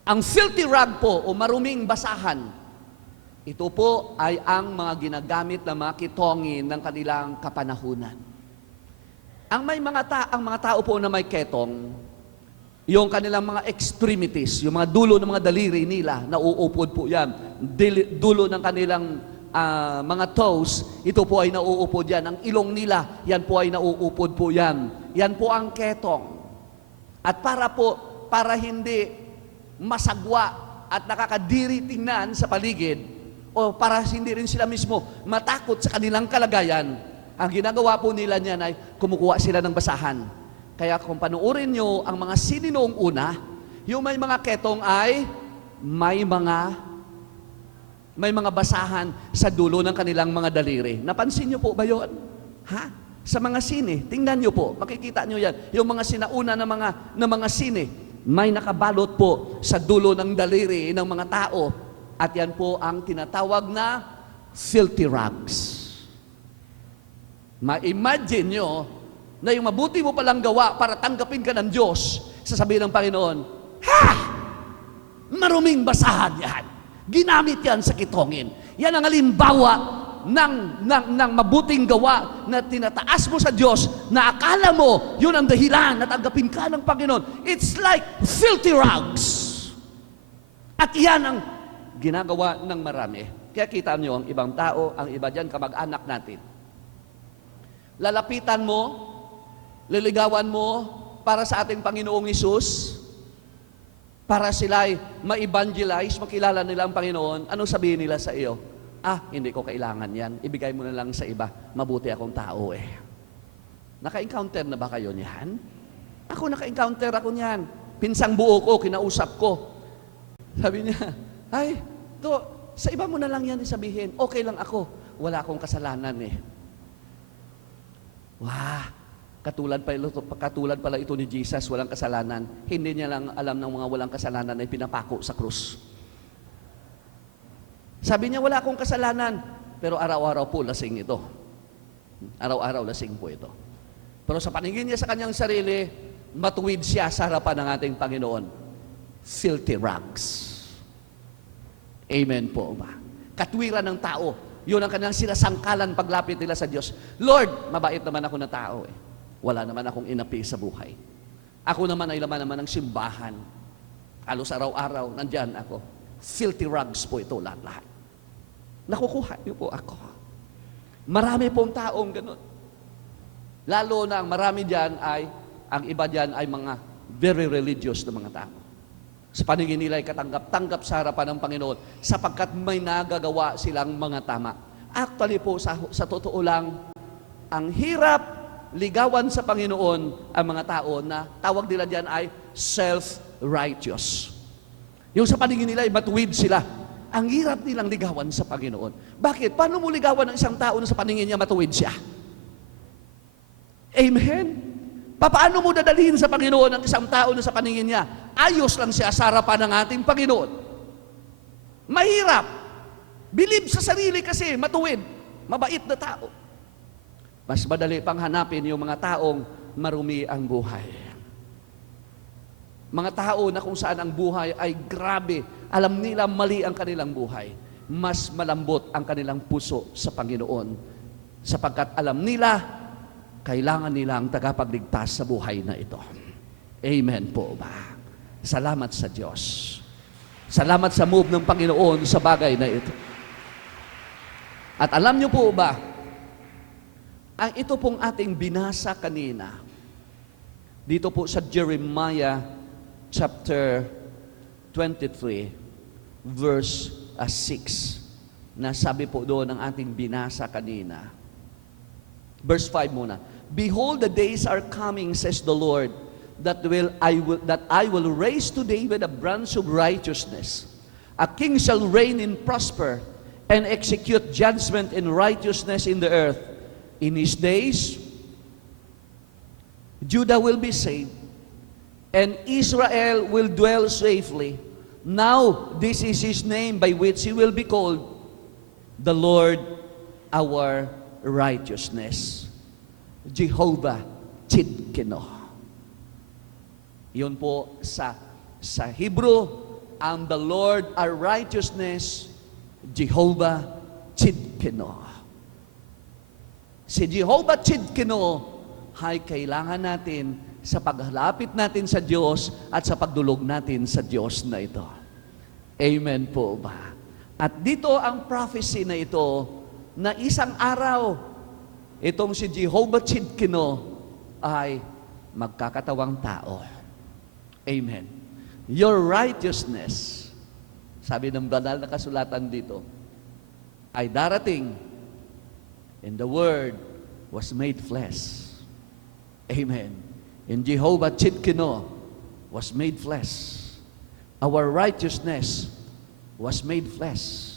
Ang filthy rag po o maruming basahan, ito po ay ang mga ginagamit na mga kitongin ng kanilang kapanahunan. Ang mga tao po na may ketong, yung kanilang mga extremities, yung mga dulo ng mga daliri nila, nauupod po yan. Dulo ng kanilang mga toes, ito po ay nauupod yan. Ang ilong nila, yan po ay nauupod po yan. Yan po ang ketong. At para hindi masagwa at nakakadiri tingnan sa paligid, o para hindi rin sila mismo matakot sa kanilang kalagayan, ang ginagawa po nila niyan ay kumukuha sila ng basahan. Kaya kung panuorin nyo ang mga sini noong una, yung may mga ketong ay may mga basahan sa dulo ng kanilang mga daliri. Napansin nyo po ba yun? Ha? Sa mga sine, tingnan nyo po, makikita nyo yan. Yung mga sinauna na mga sine, may nakabalot po sa dulo ng daliri ng mga tao. At yan po ang tinatawag na filthy rags. Ma-imagine nyo na yung mabuti mo palang gawa para tanggapin ka ng Diyos, sasabihin ng Panginoon, ha! Maruming basahan yan. Ginamit yan sa kitongin. Yan ang halimbawa ng mabuting gawa na tinataas mo sa Diyos na akala mo yun ang dahilan na tanggapin ka ng Panginoon. It's like filthy rags. At yan ang ginagawa ng marami. Kaya kita nyo ang ibang tao, ang iba dyan, kamag-anak natin. Lalapitan mo, liligawan mo para sa ating Panginoong Hesus, para sila ay ma-evangelize, makilala nila ang Panginoon. Anong sabihin nila sa iyo? Hindi ko kailangan yan. Ibigay mo na lang sa iba. Mabuti akong tao eh. Naka-encounter na ba kayo niyan? Ako naka-encounter ako niyan. Pinsang buo ko, kinausap ko. Sabi niya, sa iba mo na lang yan isabihin. Okay lang ako. Wala akong kasalanan eh. Katulad pala ito ni Jesus, walang kasalanan. Hindi niya lang alam ng mga walang kasalanan ay pinapako sa krus. Sabi niya, wala akong kasalanan, pero araw-araw po lasing ito. Araw-araw lasing po ito. Pero sa paningin niya sa kanyang sarili, matuwid siya sa harapan ng ating Panginoon. Filthy rags. Amen po ba? Katwiran ng tao. Yun ang kanilang sinasangkalan paglapit nila sa Diyos. Lord, mabait naman ako na tao eh. Wala naman akong inapi sa buhay. Ako naman ay laman naman ng simbahan. Halos araw-araw, nandyan ako. Filthy rags po ito lahat-lahat. Nakukuha niyo po ako. Marami pong taong ganun. Lalo na ang marami dyan ang iba dyan ay mga very religious na mga tao. Sa paningin nila ay katanggap-tanggap sa harapan ng Panginoon sapagkat may nagagawa silang mga tama. Actually po, sa totoo lang, ang hirap ligawan sa Panginoon ang mga tao na tawag nila dyan ay self-righteous. Yung sa paningin nila ay matuwid sila. Ang hirap nilang ligawan sa Panginoon. Bakit? Paano mo ligawan ng isang tao na sa paningin niya matuwid siya? Amen? Paano mo dadalhin sa Panginoon ang isang tao na sa paningin niya ayos lang siya sa harapan ng ating Panginoon? Mahirap. Believe sa sarili kasi matuwid. Mabait na tao. Mas madali pang hanapin yung mga taong marumi ang buhay. Mga tao na kung saan ang buhay ay grabe, alam nila mali ang kanilang buhay. Mas malambot ang kanilang puso sa Panginoon sapagkat alam nila kailangan nila ang tagapagligtas sa buhay na ito. Amen po ba? Salamat sa Diyos. Salamat sa move ng Panginoon sa bagay na ito. At alam niyo po ba, ang ito pong ating binasa kanina, dito po sa Jeremiah chapter 23, verse 6, na sabi po doon ng ating binasa kanina. Verse 5 muna. Behold, the days are coming, says the Lord, that I will raise to David a branch of righteousness. A king shall reign and prosper, and execute judgment and righteousness in the earth. In his days, Judah will be saved, and Israel will dwell safely. Now, this is his name by which he will be called, the Lord our righteousness. Jehovah Tsidkenu. Yun po sa Hebrew, ang the Lord our righteousness, Jehovah Tsidkenu. Si Jehovah Tsidkenu ay kailangan natin sa paghalapit natin sa Diyos at sa pagdulog natin sa Diyos na ito. Amen po ba? At dito ang prophecy na ito, na isang araw, itong si Jehovah Tsidkenu ay magkakatawang tao. Amen. Your righteousness, sabi ng banal na kasulatan dito, ay darating, and the Word was made flesh. Amen. And Jehovah Tsidkenu was made flesh. Our righteousness was made flesh.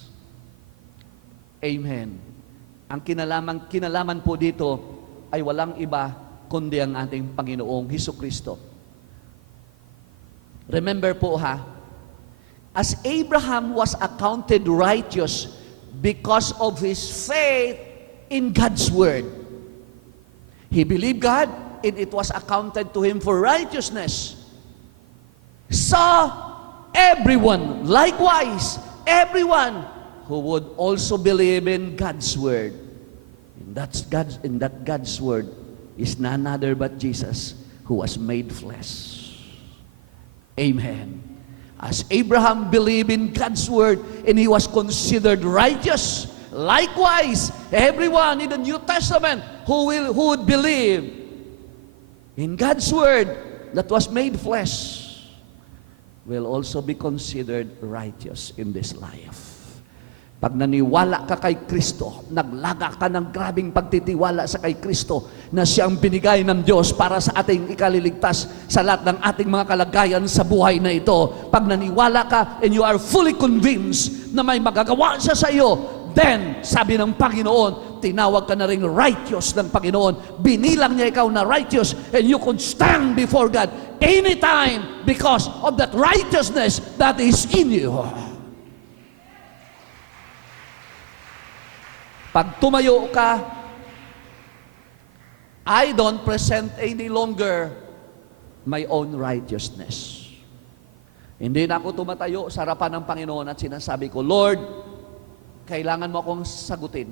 Amen. Ang kinalaman po dito ay walang iba kundi ang ating Panginoong Hesukristo. Remember po as Abraham was accounted righteous because of his faith in God's Word. He believed God, and it was accounted to him for righteousness. So, everyone, likewise, everyone who would also believe in God's Word, and that God's Word is none other but Jesus, who was made flesh. Amen. As Abraham believed in God's Word, and he was considered righteous, likewise, everyone in the New Testament who would believe in God's Word that was made flesh will also be considered righteous in this life. Pag naniwala ka kay Kristo, naglaga ka ng grabing pagtitiwala sa kay Kristo na siyang binigay ng Diyos para sa ating ikaliligtas sa lahat ng ating mga kalagayan sa buhay na ito. Pag naniwala ka and you are fully convinced na may magagawa siya sa iyo, then, sabi ng Panginoon, tinawag ka na rin righteous ng Panginoon. Binilang niya ikaw na righteous, and you could stand before God anytime because of that righteousness that is in you. Pag tumayo ka, I don't present any longer my own righteousness. Hindi na ako tumatayo sa harapan ng Panginoon at sinasabi ko, Lord, kailangan mo akong sagutin.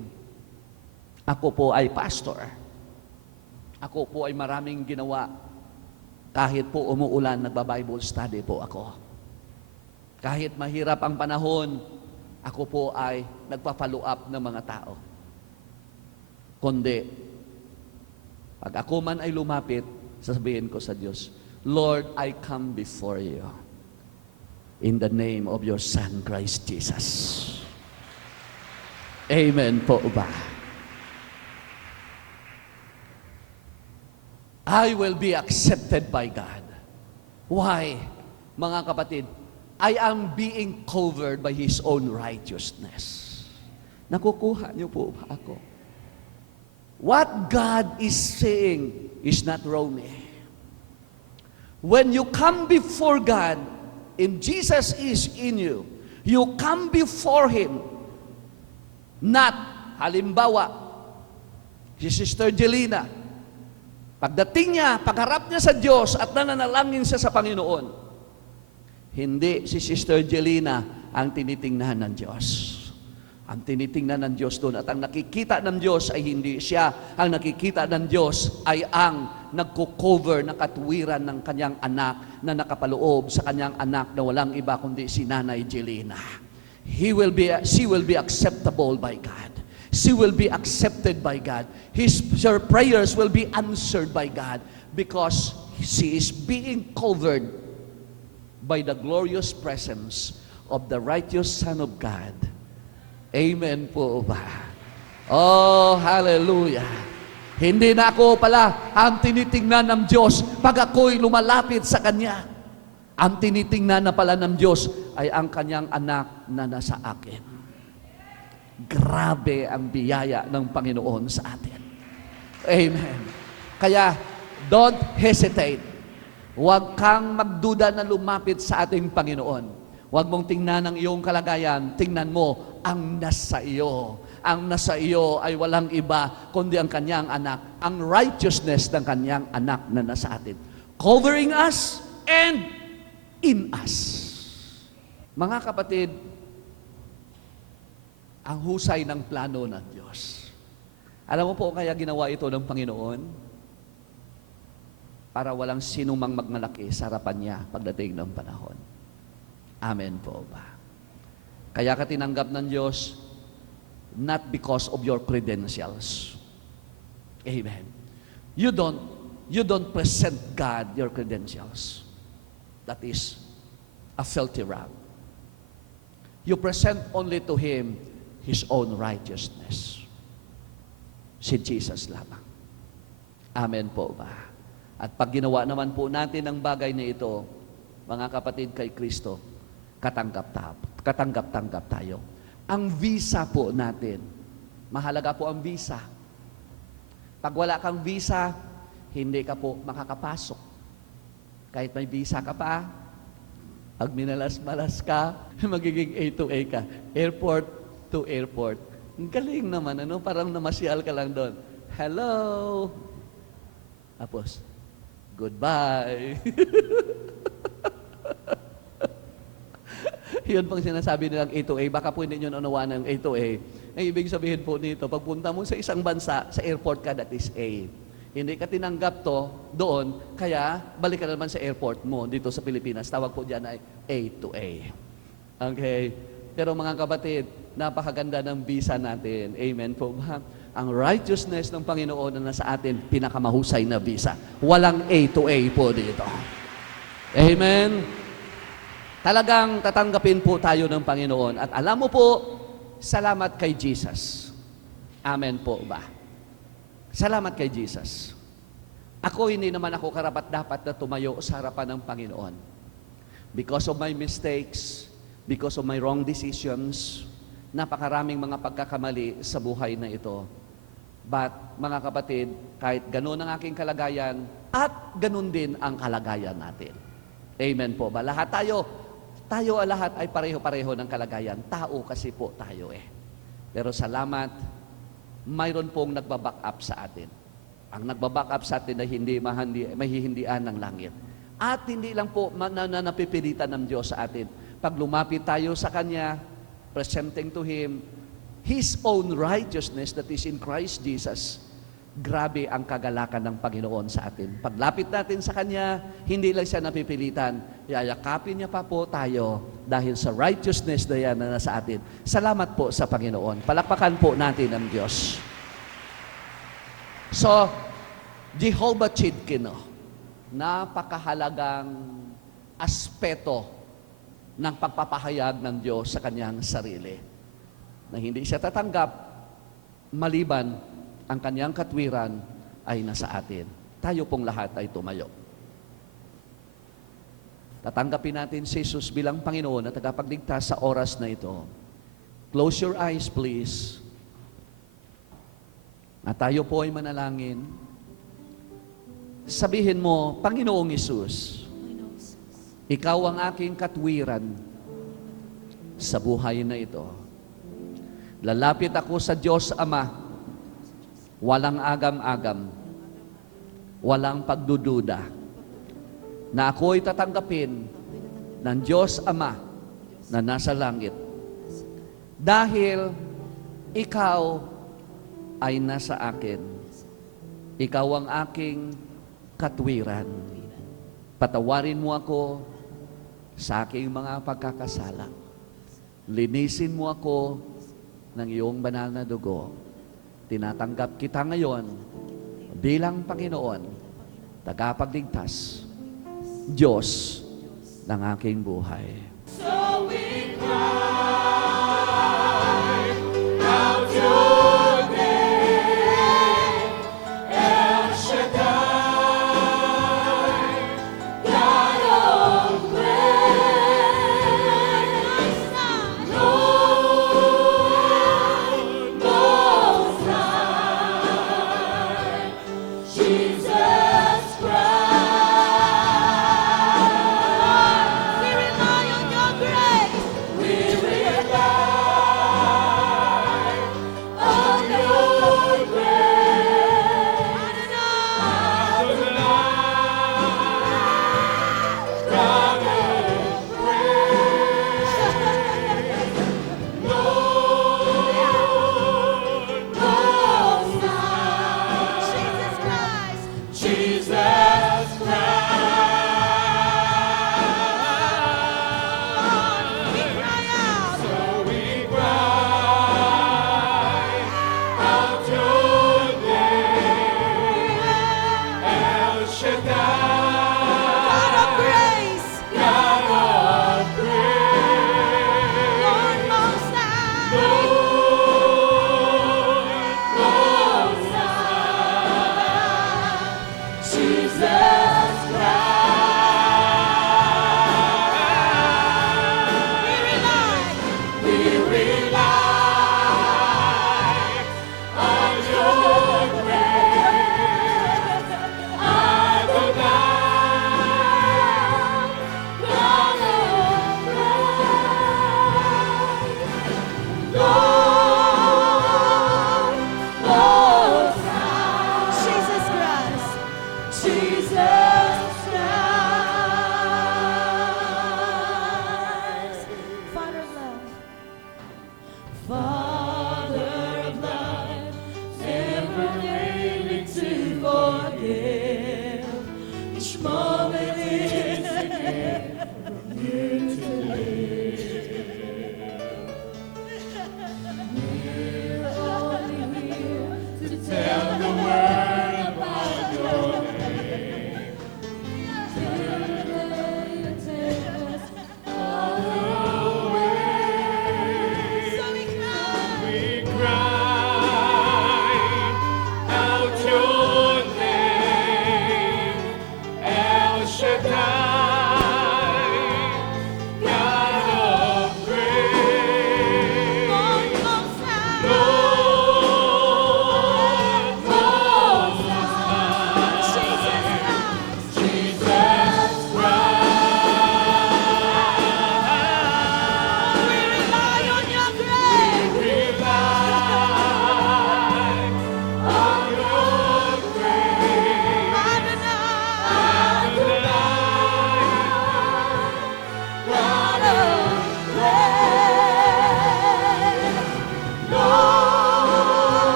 Ako po ay pastor. Ako po ay maraming ginawa. Kahit po umuulan, nagba-Bible study po ako. Kahit mahirap ang panahon, ako po ay nagpa-follow up ng mga tao. Kundi, pag ako man ay lumapit, sasabihin ko sa Diyos, Lord, I come before you in the name of your Son, Christ Jesus. Amen po ba? I will be accepted by God. Why? Mga kapatid, I am being covered by His own righteousness. Nakukuha niyo po ba ako? What God is saying is not wrong. When you come before God, and Jesus is in you, you come before Him. Not, halimbawa, si Sister Jelina, pagdating niya, pagharap niya sa Diyos at nananalangin siya sa Panginoon, hindi si Sister Jelina ang tinitingnan ng Diyos. Ang tinitingnan ng Diyos doon at ang nakikita ng Diyos ay hindi siya. Ang nakikita ng Diyos ay ang nagko-cover ng katuwiran ng kanyang anak na nakapaloob sa kanyang anak na walang iba kundi si Nanay Jelina. She will be acceptable by God. She will be accepted by God. Her prayers will be answered by God because she is being covered by the glorious presence of the righteous Son of God. Amen po ba? Oh, hallelujah. Hindi na ako pala ang tinitingnan ng Diyos pag ako'y lumalapit sa Kanya. Ang tinitingnan na pala ng Diyos ay ang Kanyang anak na nasa akin. Grabe ang biyaya ng Panginoon sa atin. Amen. Kaya, don't hesitate. Huwag kang magduda na lumapit sa ating Panginoon. Huwag mong tingnan ang iyong kalagayan, tingnan mo ang nasa iyo. Ang nasa iyo ay walang iba kundi ang Kanyang anak, ang righteousness ng Kanyang anak na nasa atin, covering us and in us. Mga kapatid, ang husay ng plano ng Diyos. Alam mo po kaya ginawa ito ng Panginoon? Para walang sinumang magmalaki sa harapan niya pagdating ng panahon. Amen po ba? Kaya ka tinanggap ng Diyos, not because of your credentials. Amen. You don't present God your credentials. That is a filthy rag. You present only to Him His own righteousness. Si Jesus lamang. Amen po ba? At pag ginawa naman po natin ang bagay na ito, mga kapatid kay Kristo, katanggap-tanggap tayo. Ang visa po natin, mahalaga po ang visa. Pag wala kang visa, hindi ka po makakapasok. Kahit may visa ka pa, pag minalas-malas ka, magiging A to A ka. Airport to airport. Ang galing naman, ano? Parang namasyal ka lang doon. Hello! Tapos, goodbye! Yun pang sinasabi nilang A to A. Baka po hindi nyo naunawaan ng A to A. Ang ibig sabihin po nito, pagpunta mo sa isang bansa, sa airport ka, that is A. Hindi ka tinanggap to doon, kaya balik ka naman sa airport mo dito sa Pilipinas. Tawag po dyan ay A to A. Okay? Pero mga kapatid, napakaganda ng visa natin. Amen po ba? Ang righteousness ng Panginoon na nasa atin, pinakamahusay na visa. Walang A to A po dito. Amen? Talagang tatanggapin po tayo ng Panginoon. At alam mo po, salamat kay Jesus. Amen po ba? Salamat kay Jesus. Ako, hindi naman ako karapat-dapat na tumayo sa harapan ng Panginoon. Because of my mistakes, because of my wrong decisions, napakaraming mga pagkakamali sa buhay na ito. But, mga kapatid, kahit ganun ang aking kalagayan, at ganun din ang kalagayan natin. Amen po ba? Lahat tayo lahat ay pareho-pareho ng kalagayan. Tao kasi po tayo eh. Pero salamat, mayroon pong nagbaback up sa atin. Ang nagbaback up sa atin ay hindi mahihindian ng langit. At hindi lang po napipilitan ng Diyos sa atin. Pag lumapit tayo sa Kanya, presenting to Him His own righteousness that is in Christ Jesus, grabe ang kagalakan ng Panginoon sa atin. Paglapit natin sa Kanya, hindi lang siya napipilitan. Yayakapin niya pa po tayo dahil sa righteousness na yan na nasa atin. Salamat po sa Panginoon. Palakpakan po natin ang Diyos. So, Jehovah Tsidkeno, napakahalagang aspeto ng pagpapahayag ng Diyos sa Kanyang sarili. Na hindi siya tatanggap maliban ang Kanyang katwiran ay nasa atin. Tayo pong lahat ay tumayo. Tatanggapin natin si Jesus bilang Panginoon at tagapagligtas sa oras na ito. Close your eyes, please. At tayo po ay manalangin. Sabihin mo, Panginoong Hesus, Ikaw ang aking katwiran sa buhay na ito. Lalapit ako sa Diyos Ama, walang agam-agam, walang pagdududa, na ako'y tatanggapin ng Diyos Ama na nasa langit. Dahil Ikaw ay nasa akin. Ikaw ang aking katwiran. Patawarin mo ako sa aking mga pagkakasala. Linisin mo ako ng iyong banal na dugo. Tinatanggap kita ngayon bilang Panginoon, tagapagligtas, Diyos ng aking buhay. So we cry out your name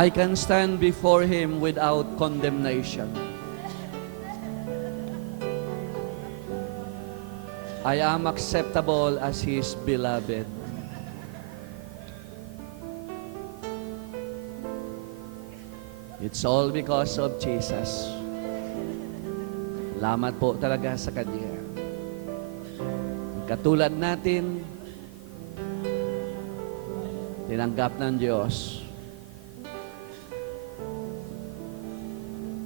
I can stand before Him without condemnation. I am acceptable as His beloved. It's all because of Jesus. Salamat po talaga sa Kanya. Katulad natin, tinanggap ng Diyos.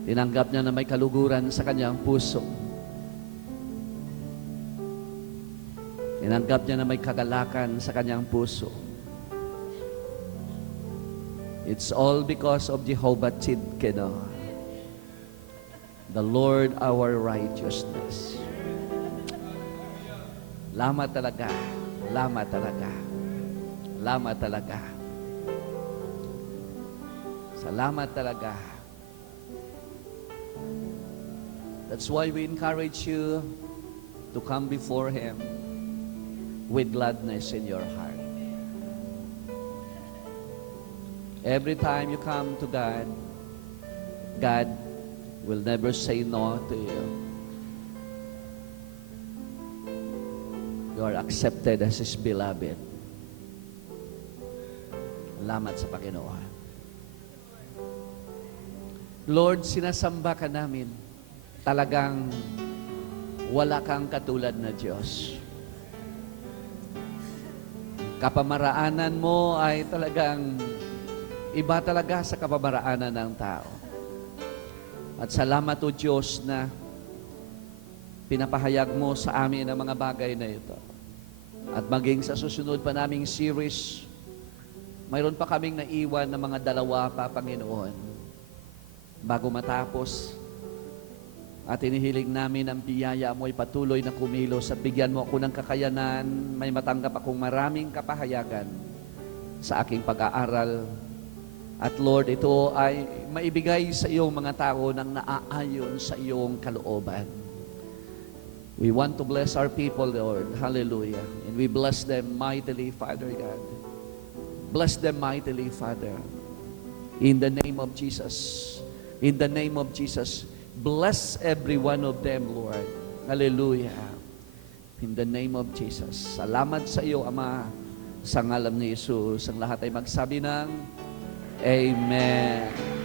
Tinanggap niya na may kaluguran sa kanyang puso. Tinanggap niya na may kagalakan sa kanyang puso. It's all because of Jehovah Tzidkenu, the Lord our righteousness. Lama talaga. Lama talaga. Lama talaga. Salamat talaga. That's why we encourage you to come before Him with gladness in your heart. Every time you come to God, God will never say no to you. You are accepted as His beloved. Salamat sa Panginoon. Lord, sinasamba ka namin. Talagang wala kang katulad na Diyos. Kapamaraanan mo ay talagang iba talaga sa kapamaraanan ng tao. At salamat o Diyos na pinapahayag mo sa amin ang mga bagay na ito. At maging sa susunod pa naming series, mayroon pa kaming naiwan na mga dalawa pa, Panginoon. Bago matapos, at inihiling namin ang biyaya mo ay patuloy na kumilos at bigyan mo ako ng kakayanan, may matanggap akong maraming kapahayagan sa aking pag-aaral. At Lord, ito ay maibigay sa iyong mga tao ng naaayon sa iyong kalooban. We want to bless our people, Lord. Hallelujah. And we bless them mightily, Father God. Bless them mightily, Father. In the name of Jesus. In the name of Jesus. Bless every one of them, Lord. Hallelujah. In the name of Jesus. Salamat sa iyo, Ama. Sa ngalan ni Jesus, ang lahat ay magsabi ng Amen.